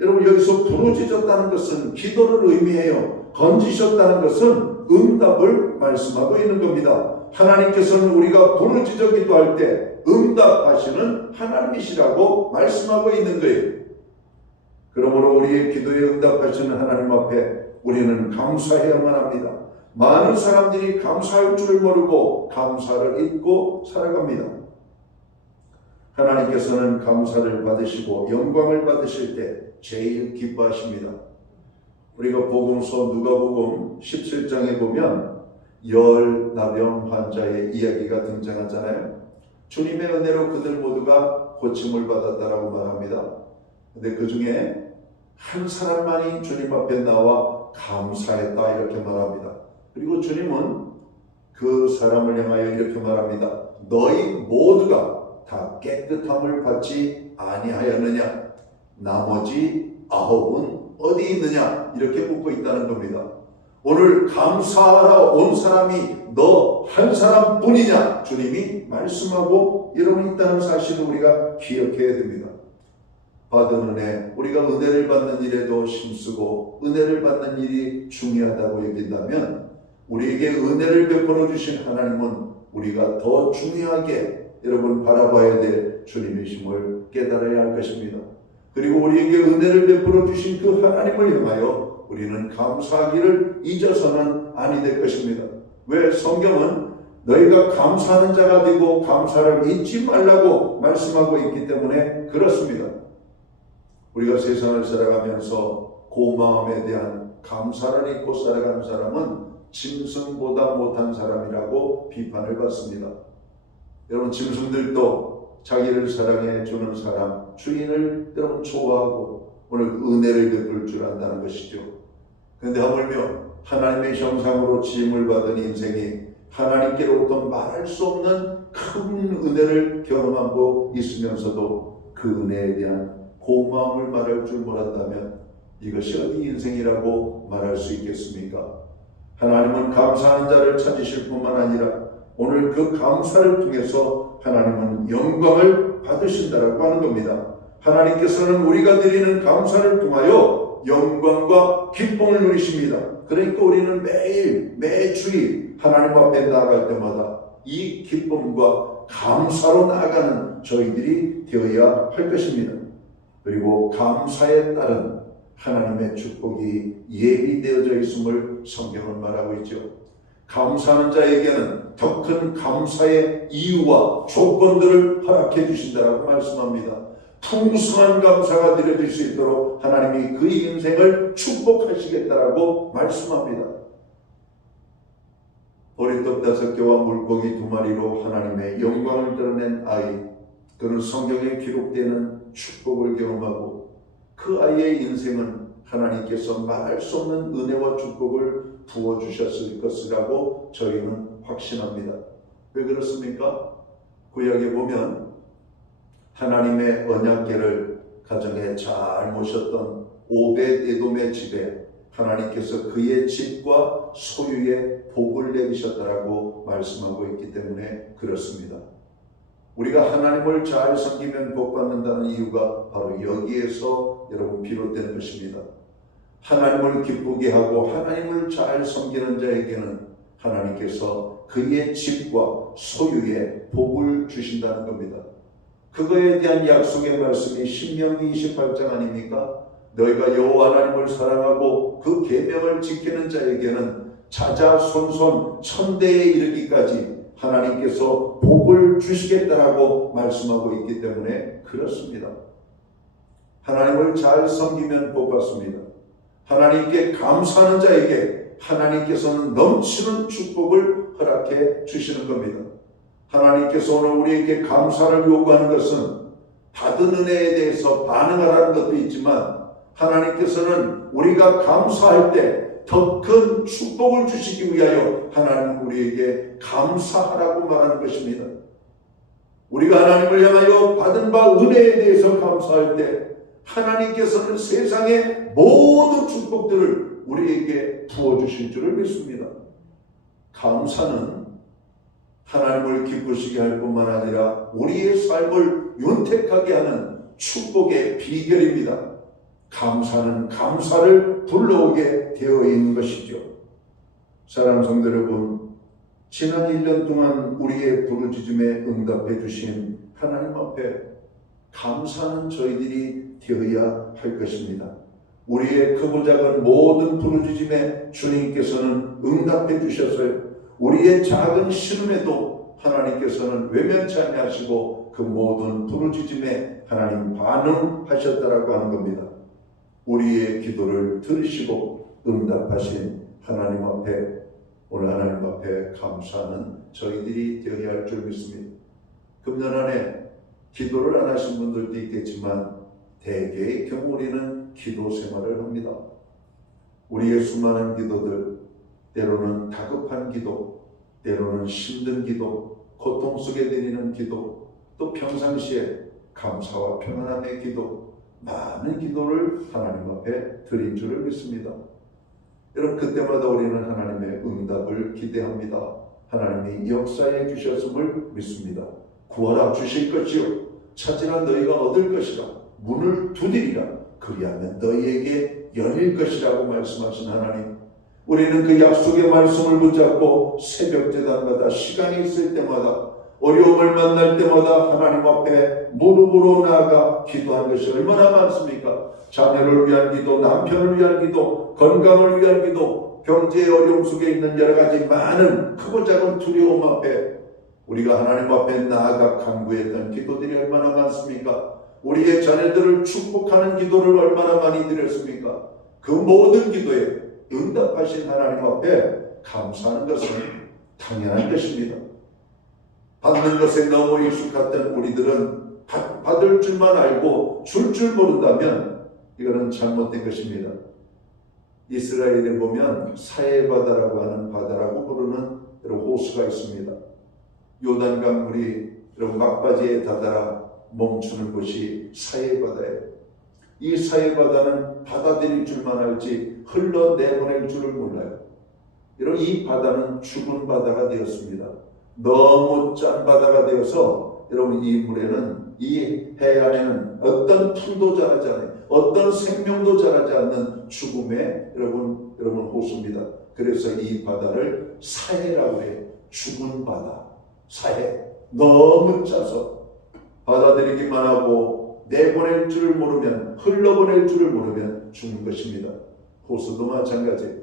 여러분 여기서 부르짖었다는 것은 기도를 의미해요. 건지셨다는 것은 응답을 말씀하고 있는 겁니다. 하나님께서는 우리가 부르짖어 기도할 때 응답하시는 하나님이시라고 말씀하고 있는 거예요. 그러므로 우리의 기도에 응답하시는 하나님 앞에 우리는 감사해야만 합니다. 많은 사람들이 감사할 줄 모르고 감사를 잊고 살아갑니다. 하나님께서는 감사를 받으시고 영광을 받으실 때 제일 기뻐하십니다. 우리가 복음서 누가복음 17장에 보면 열 나병 환자의 이야기가 등장하잖아요. 주님의 은혜로 그들 모두가 고침을 받았다라고 말합니다. 근데 그 중에 한 사람만이 주님 앞에 나와 감사했다 이렇게 말합니다. 그리고 주님은 그 사람을 향하여 이렇게 말합니다. 너희 모두가 다 깨끗함을 받지 아니하였느냐? 나머지 9은 어디 있느냐? 이렇게 묻고 있다는 겁니다. 오늘 감사하러 온 사람이 너 한 사람뿐이냐? 주님이 말씀하고 이러고 있다는 사실을 우리가 기억해야 됩니다. 받은 은혜, 우리가 은혜를 받는 일에도 힘쓰고 은혜를 받는 일이 중요하다고 여긴다면 우리에게 은혜를 베풀어 주신 하나님은 우리가 더 중요하게 여러분 바라봐야 될 주님이심을 깨달아야 할 것입니다. 그리고 우리에게 은혜를 베풀어 주신 그 하나님을 향하여 우리는 감사하기를 잊어서는 아니 될 것입니다. 왜? 성경은 너희가 감사하는 자가 되고 감사를 잊지 말라고 말씀하고 있기 때문에 그렇습니다. 우리가 세상을 살아가면서 고마움에 대한 감사를 잊고 살아가는 사람은 짐승보다 못한 사람이라고 비판을 받습니다. 여러분, 짐승들도 자기를 사랑해 주는 사람, 주인을 여러분 좋아하고 오늘 은혜를 베풀 줄 안다는 것이죠. 그런데 하물며 하나님의 형상으로 지음을 받은 인생이 하나님께로부터 말할 수 없는 큰 은혜를 경험하고 있으면서도 그 은혜에 대한 고마움을 말할 줄 몰랐다면 이것이 어디 인생이라고 말할 수 있겠습니까? 하나님은 감사하는 자를 찾으실 뿐만 아니라 오늘 그 감사를 통해서 하나님은 영광을 받으신다라고 하는 겁니다. 하나님께서는 우리가 드리는 감사를 통하여 영광과 기쁨을 누리십니다. 그러니까 우리는 매주일 하나님 앞에 나아갈 때마다 이 기쁨과 감사로 나아가는 저희들이 되어야 할 것입니다. 그리고 감사에 따른 하나님의 축복이 예비되어져 있음을 성경은 말하고 있죠. 감사하는 자에게는 더 큰 감사의 이유와 조건들을 허락해 주신다라고 말씀합니다. 풍성한 감사가 드려질 수 있도록 하나님이 그 인생을 축복하시겠다라고 말씀합니다. 보리떡 5개와 물고기 2마리로 하나님의 영광을 드러낸 아이, 그는 성경에 기록되는 축복을 경험하고 그 아이의 인생은 하나님께서 말할 수 없는 은혜와 축복을 부어주셨을 것이라고 저희는 확신합니다. 왜 그렇습니까? 구약에 보면 하나님의 언약궤를 가정에 잘 모셨던 오벳에돔의 집에 하나님께서 그의 집과 소유에 복을 내리셨다라고 말씀하고 있기 때문에 그렇습니다. 우리가 하나님을 잘 섬기면 복 받는다는 이유가 바로 여기에서 여러분 비롯된 것입니다. 하나님을 기쁘게 하고 하나님을 잘 섬기는 자에게는 하나님께서 그의 집과 소유에 복을 주신다는 겁니다. 그거에 대한 약속의 말씀이 신명기 28장 아닙니까? 너희가 여호와 하나님을 사랑하고 그 계명을 지키는 자에게는 자자손손 천대에 이르기까지 하나님께서 복을 주시겠다라고 말씀하고 있기 때문에 그렇습니다. 하나님을 잘 섬기면 복 받습니다. 하나님께 감사하는 자에게 하나님께서는 넘치는 축복을 허락해 주시는 겁니다. 하나님께서 오늘 우리에게 감사를 요구하는 것은 받은 은혜에 대해서 반응하라는 것도 있지만 하나님께서는 우리가 감사할 때 더 큰 축복을 주시기 위하여 하나님은 우리에게 감사하라고 말하는 것입니다. 우리가 하나님을 향하여 받은 바 은혜에 대해서 감사할 때 하나님께서는 세상의 모든 축복들을 우리에게 부어주실 줄을 믿습니다. 감사는 하나님을 기쁘시게 할 뿐만 아니라 우리의 삶을 윤택하게 하는 축복의 비결입니다. 감사는 감사를 불러오게 되어 있는 것이죠. 사랑하는 성도 여러분, 지난 1년 동안 우리의 부르짖음에 응답해 주신 하나님 앞에 감사하는 저희들이 되어야 할 것입니다. 우리의 크고 작은 모든 부르짖음에 주님께서는 응답해 주셨어요. 우리의 작은 시름에도 하나님께서는 외면치 아니하시고 그 모든 부르짖음에 하나님 반응하셨다라고 하는 겁니다. 우리의 기도를 들으시고 응답하신 하나님 앞에 오늘 하나님 앞에 감사하는 저희들이 되어야 할 줄 믿습니다. 금년 안에 기도를 안 하신 분들도 있겠지만 대개의 경우 우리는 기도 생활을 합니다. 우리의 수많은 기도들, 때로는 다급한 기도, 때로는 힘든 기도, 고통 속에 드리는 기도, 또 평상시에 감사와 평안함의 기도, 많은 기도를 하나님 앞에 드린 줄을 믿습니다. 여러분, 그때마다 우리는 하나님의 응답을 기대합니다. 하나님이 역사해 주셨음을 믿습니다. 구하라 주실 것이요 찾으라 너희가 얻을 것이라 문을 두드리라 그리하면 너희에게 열릴 것이라고 말씀하신 하나님, 우리는 그 약속의 말씀을 붙잡고 새벽 제단마다 시간이 있을 때마다 어려움을 만날 때마다 하나님 앞에 무릎으로 나아가 기도한 것이 얼마나 많습니까? 자녀를 위한 기도, 남편을 위한 기도, 건강을 위한 기도, 경제의 어려움 속에 있는 여러 가지 많은 크고 작은 두려움 앞에 우리가 하나님 앞에 나아가 간구했던 기도들이 얼마나 많습니까? 우리의 자녀들을 축복하는 기도를 얼마나 많이 드렸습니까? 그 모든 기도에 응답하신 하나님 앞에 감사하는 것은 당연한 것입니다. 받는 것에 너무 익숙했던 우리들은 받을 줄만 알고 줄 줄 모른다면 이거는 잘못된 것입니다. 이스라엘에 보면 사해바다라고 하는 바다라고 부르는 여러 호수가 있습니다. 요단강 물이 막바지에 다다라 멈추는 곳이 사해바다예요. 이 사해바다는 받아들일 줄만 알지 흘러내보낼 줄을 몰라요. 여러분, 이 바다는 죽은 바다가 되었습니다. 너무 짠 바다가 되어서 여러분, 이 물에는, 이 해안에는 어떤 풀도 자라지 않아요. 어떤 생명도 자라지 않는 죽음의 여러분 호수입니다. 그래서 이 바다를 사해라고 해요. 죽은 바다, 사해. 너무 짜서 받아들이기만 하고 내보낼 줄을 모르면, 흘러보낼 줄을 모르면 죽는 것입니다. 호수도 마찬가지예요.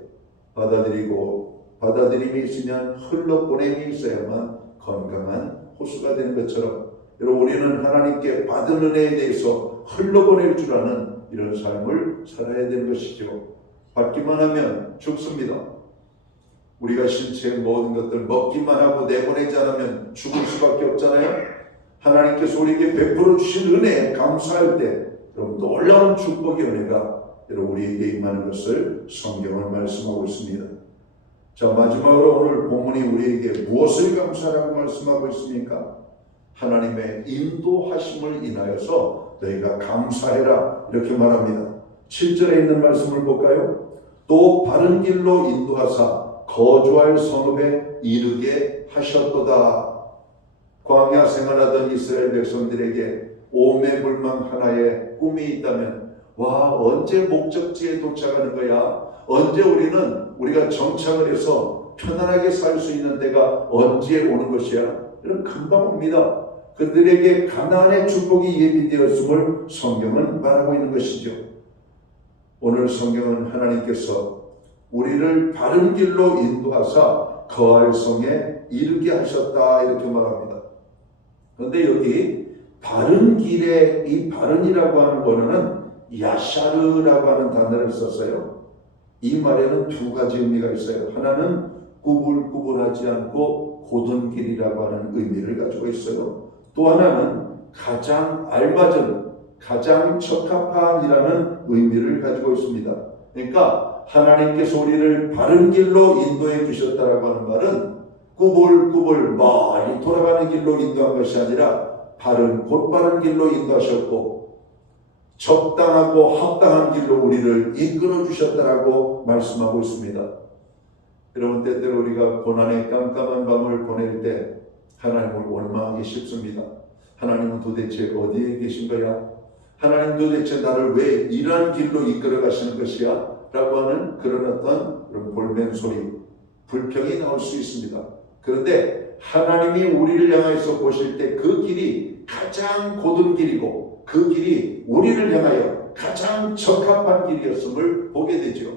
받아들임이 있으면 흘러보냄이 있어야만 건강한 호수가 되는 것처럼, 여러분, 우리는 하나님께 받은 은혜에 대해서 흘러보낼 줄 아는 이런 삶을 살아야 되는 것이죠. 받기만 하면 죽습니다. 우리가 신체의 모든 것들 먹기만 하고 내보내지 않으면 죽을 수밖에 없잖아요. 하나님께서 우리에게 베풀어 주신 은혜에 감사할 때 여러분, 놀라운 축복의 은혜가 여러분 우리에게 임하는 것을 성경은 말씀하고 있습니다. 자, 마지막으로 오늘 본문이 우리에게 무엇을 감사라고 말씀하고 있습니까? 하나님의 인도하심을 인하여서 너희가 감사해라, 이렇게 말합니다. 7절에 있는 말씀을 볼까요? 또 바른 길로 인도하사 거주할 성읍에 이르게 하셨도다. 광야 생활하던 이스라엘 백성들에게 오매불망 하나의 꿈이 있다면, 와, 언제 목적지에 도착하는 거야? 언제 우리가 정착을 해서 편안하게 살 수 있는 때가 언제 오는 것이야? 이런 금방 옵니다. 그들에게 가나안의 축복이 예비되었음을 성경은 말하고 있는 것이죠. 오늘 성경은 하나님께서 우리를 바른 길로 인도하사 거할 성에 이르게 하셨다, 이렇게 말합니다. 그런데 여기 바른 길에, 이 바른이라고 하는 거는 야샤르라고 하는 단어를 썼어요. 이 말에는 두 가지 의미가 있어요. 하나는 꾸불꾸불하지 않고 곧은 길이라고 하는 의미를 가지고 있어요. 또 하나는 가장 알맞은, 가장 적합한이라는 의미를 가지고 있습니다. 그러니까 하나님께서 우리를 바른 길로 인도해 주셨다라고 하는 말은 꾸불꾸불 멀리 돌아가는 길로 인도한 것이 아니라 곧바른 길로 인도하셨고, 적당하고 합당한 길로 우리를 이끌어 주셨다라고 말씀하고 있습니다. 여러분, 때때로 우리가 고난의 깜깜한 밤을 보낼 때 하나님을 원망하기 쉽습니다. 하나님은 도대체 어디에 계신 거야? 하나님 도대체 나를 왜 이러한 길로 이끌어 가시는 것이야? 라고 하는 그런 어떤 볼멘 소리, 불평이 나올 수 있습니다. 그런데 하나님이 우리를 향해서 보실 때 그 길이 가장 곧은 길이고, 그 길이 우리를 향하여 가장 적합한 길이었음을 보게 되죠.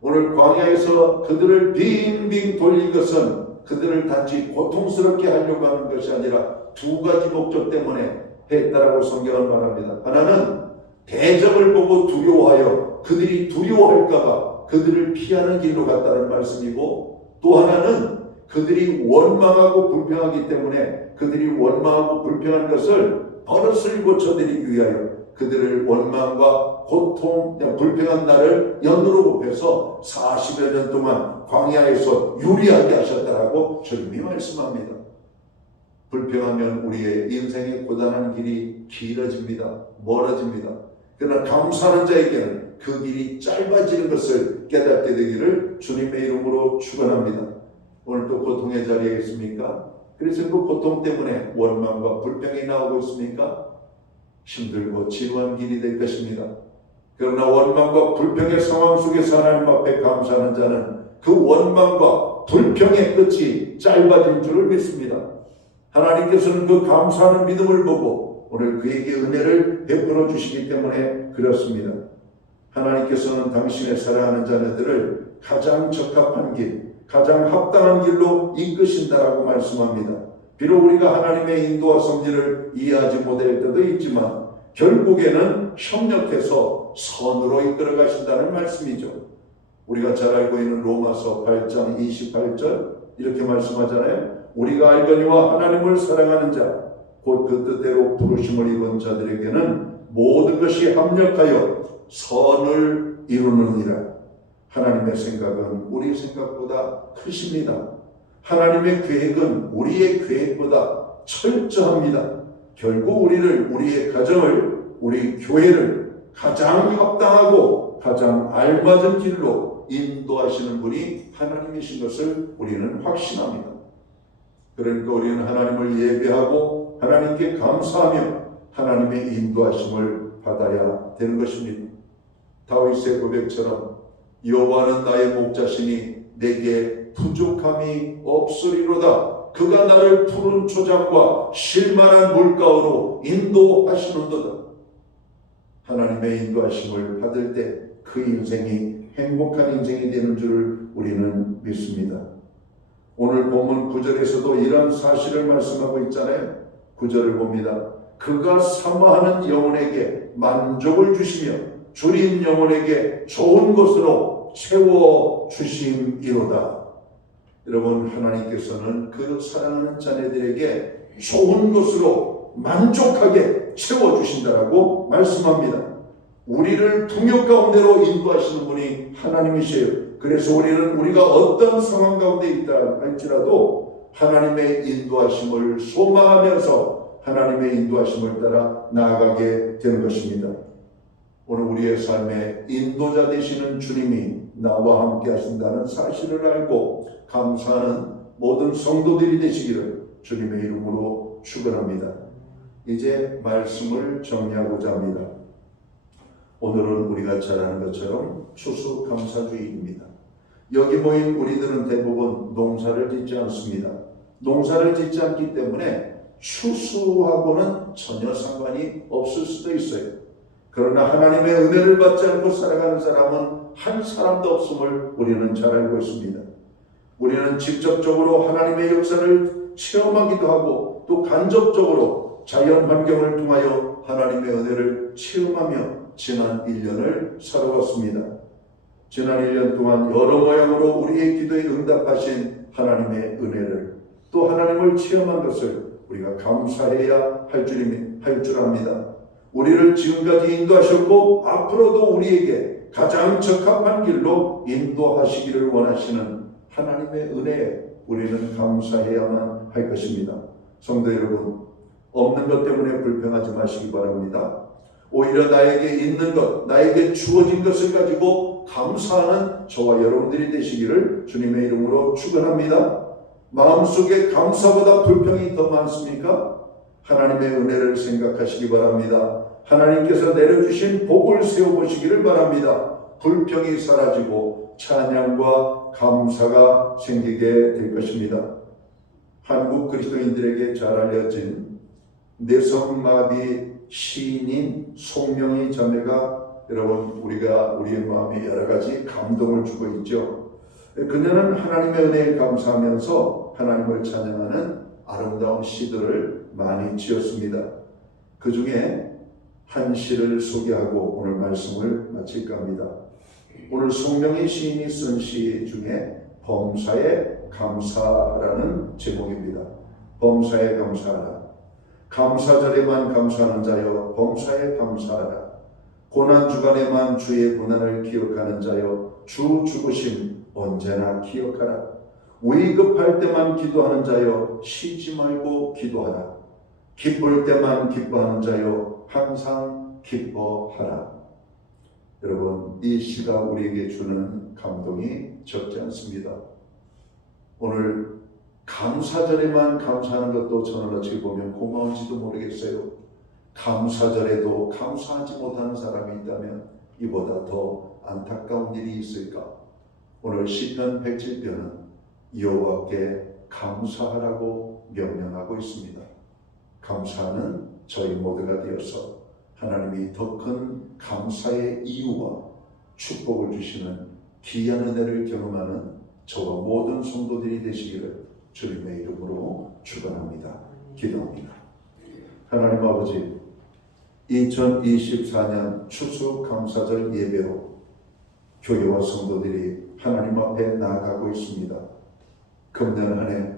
오늘 광야에서 그들을 빙빙 돌린 것은 그들을 단지 고통스럽게 하려고 하는 것이 아니라 두 가지 목적 때문에 했다라고 성경은 말합니다. 하나는 대적을 보고 두려워하여 그들이 두려워할까봐 그들을 피하는 길로 갔다는 말씀이고, 또 하나는 그들이 원망하고 불평하기 때문에 그들이 원망하고 불평한 것을 버릇을 고쳐드리기 위하여 그들을 원망과 고통, 불평한 날을 연으로 곱해서 40여 년 동안 광야에서 유리하게 하셨다라고 주님이 말씀합니다. 불평하면 우리의 인생의 고단한 길이 길어집니다. 멀어집니다. 그러나 감사하는 자에게는 그 길이 짧아지는 것을 깨닫게 되기를 주님의 이름으로 축원합니다. 오늘 또 고통의 자리에 있습니까? 그래서 그 고통 때문에 원망과 불평이 나오고 있습니까? 힘들고 지루한 길이 될 것입니다. 그러나 원망과 불평의 상황 속에서 하나님 앞에 감사하는 자는 그 원망과 불평의 끝이 짧아질 줄을 믿습니다. 하나님께서는 그 감사하는 믿음을 보고 오늘 그에게 은혜를 베풀어 주시기 때문에 그렇습니다. 하나님께서는 당신의 사랑하는 자녀들을 가장 적합한 길, 가장 합당한 길로 이끄신다라고 말씀합니다. 비록 우리가 하나님의 인도와 섭리를 이해하지 못할 때도 있지만 결국에는 협력해서 선으로 이끌어 가신다는 말씀이죠. 우리가 잘 알고 있는 로마서 8장 28절 이렇게 말씀하잖아요. 우리가 알거니와 하나님을 사랑하는 자, 곧 그 뜻대로 부르심을 입은 자들에게는 모든 것이 합력하여 선을 이루느니라. 하나님의 생각은 우리 생각보다 크십니다. 하나님의 계획은 우리의 계획보다 철저합니다. 결국 우리의 가정을, 우리 교회를 가장 합당하고 가장 알맞은 길로 인도하시는 분이 하나님이신 것을 우리는 확신합니다. 그러니까 우리는 하나님을 예배하고 하나님께 감사하며 하나님의 인도하심을 받아야 되는 것입니다. 다윗의 고백처럼 여호와는 나의 목자시니 내게 부족함이 없으리로다. 그가 나를 푸른 초장과 쉴만한 물가로 인도하시는도다. 하나님의 인도하심을 받을 때 그 인생이 행복한 인생이 되는 줄을 우리는 믿습니다. 오늘 본문 9절에서도 이런 사실을 말씀하고 있잖아요. 9절을 봅니다. 그가 사모하는 영혼에게 만족을 주시며 줄인 영혼에게 좋은 것으로 채워주심이로다. 여러분, 하나님께서는 그 사랑하는 자녀들에게 좋은 것으로 만족하게 채워주신다라고 말씀합니다. 우리를 풍요 가운데로 인도하시는 분이 하나님이세요. 그래서 우리가 어떤 상황 가운데 있다 할지라도 하나님의 인도하심을 소망하면서 하나님의 인도하심을 따라 나아가게 되는 것입니다. 오늘 우리의 삶에 인도자 되시는 주님이 나와 함께 하신다는 사실을 알고 감사하는 모든 성도들이 되시기를 주님의 이름으로 축원합니다. 이제 말씀을 정리하고자 합니다. 오늘은 우리가 잘 아는 것처럼 추수감사주의입니다. 여기 모인 우리들은 대부분 농사를 짓지 않습니다. 농사를 짓지 않기 때문에 추수하고는 전혀 상관이 없을 수도 있어요. 그러나 하나님의 은혜를 받지 않고 살아가는 사람은 한 사람도 없음을 우리는 잘 알고 있습니다. 우리는 직접적으로 하나님의 역사를 체험하기도 하고 또 간접적으로 자연 환경을 통하여 하나님의 은혜를 체험하며 지난 1년을 살아왔습니다. 지난 1년 동안 여러 모양으로 우리의 기도에 응답하신 하나님의 은혜를 또 하나님을 체험한 것을 우리가 감사해야 할 줄 압니다. 우리를 지금까지 인도하셨고 앞으로도 우리에게 가장 적합한 길로 인도하시기를 원하시는 하나님의 은혜에 우리는 감사해야만 할 것입니다. 성도 여러분, 없는 것 때문에 불평하지 마시기 바랍니다. 오히려 나에게 있는 것, 나에게 주어진 것을 가지고 감사하는 저와 여러분들이 되시기를 주님의 이름으로 축원합니다. 마음속에 감사보다 불평이 더 많습니까? 하나님의 은혜를 생각하시기 바랍니다. 하나님께서 내려주신 복을 세워보시기를 바랍니다. 불평이 사라지고 찬양과 감사가 생기게 될 것입니다. 한국 그리스도인들에게 잘 알려진 내성마비 시인인 송명희 자매가 여러분 우리의 마음에 여러 가지 감동을 주고 있죠. 그녀는 하나님의 은혜에 감사하면서 하나님을 찬양하는 아름다운 시들을 많이 지었습니다. 그 중에 한 시를 소개하고 오늘 말씀을 마칠까 합니다. 오늘 송명희 시인이 쓴 시 중에 범사에 감사라는 제목입니다. 범사에 감사하라. 감사절에만 감사하는 자여 범사에 감사하라. 고난주간에만 주의 고난을 기억하는 자여 주 죽으심 언제나 기억하라. 위급할 때만 기도하는 자여 쉬지 말고 기도하라. 기쁠 때만 기뻐하는 자여 항상 기뻐하라. 여러분, 이 시가 우리에게 주는 감동이 적지 않습니다. 오늘 감사절에만 감사하는 것도 저는 어찌 보면 고마운지도 모르겠어요. 감사절에도 감사하지 못하는 사람이 있다면 이보다 더 안타까운 일이 있을까? 오늘 시편 107편은 여호와께 감사하라고 명령하고 있습니다. 감사하는 저희 모두가 되어서 하나님이 더 큰 감사의 이유와 축복을 주시는 귀한 은혜를 경험하는 저와 모든 성도들이 되시기를 주님의 이름으로 축원합니다. 기도합니다. 하나님 아버지, 2024년 추수감사절 예배로 교회와 성도들이 하나님 앞에 나아가고 있습니다. 금년 한 해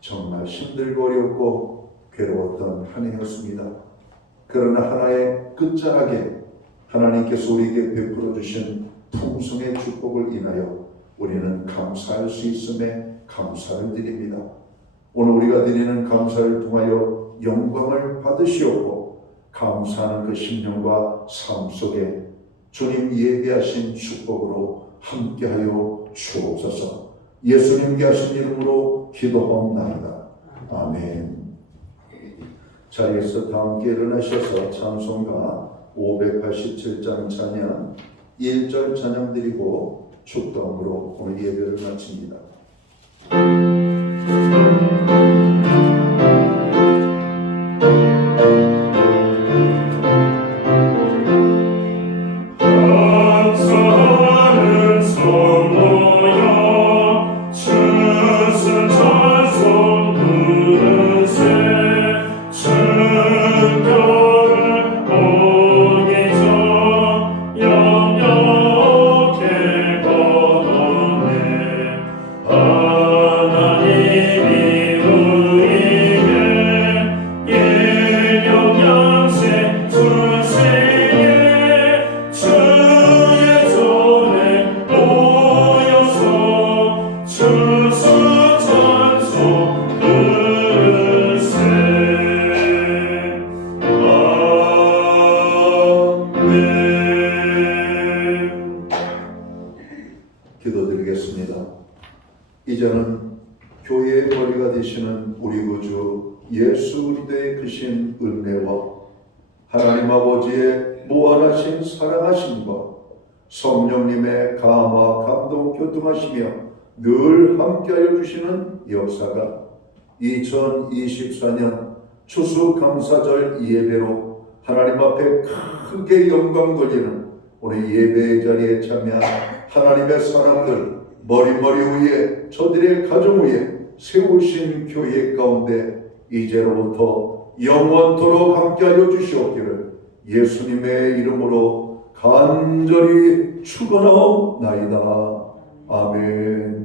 정말 힘들고 어렵고 괴로웠던 한 해였습니다. 그러나 하나의 끝자락에 하나님께서 우리에게 베풀어 주신 풍성의 축복을 인하여 우리는 감사할 수 있음에 감사를 드립니다. 오늘 우리가 드리는 감사를 통하여 영광을 받으시옵고 감사하는 그 심령과 삶 속에 주님 예비하신 축복으로 함께하여 주옵소서. 예수님께 하신 이름으로 기도하옵나이다. 아멘. 자리에서 다 함께 일어나셔서 찬송가 587장 찬양 1절 찬양 드리고 축도함으로 오늘 예배를 마칩니다. 감사하는 성모여 주신 찬송 부르세 춘결을 오기 전 영영케 거뒀네 하나님이 우리에게 예명양세 주세에 주의 손에 모여서 주수 찬송 부르세 아멘. 기도드리겠습니다. 이제는 교회의 머리가 되시는 우리 구주 예수 그리스도의 크신 은혜와 하나님 아버지의 무한하신 사랑하심과 성령님의 감화 감동 교통하시며 늘 함께하여 주시는 역사가 2024년 추수감사절 예배로 하나님 앞에 크게 영광 돌리는 오늘 예배의 자리에 참여한 하나님의 사람들 머리 위에 저들의 가정 위에 세우신 교회 가운데 이제로부터 영원토록 함께하여 주시옵기를 예수님의 이름으로 간절히 축원하옵나이다. 아멘.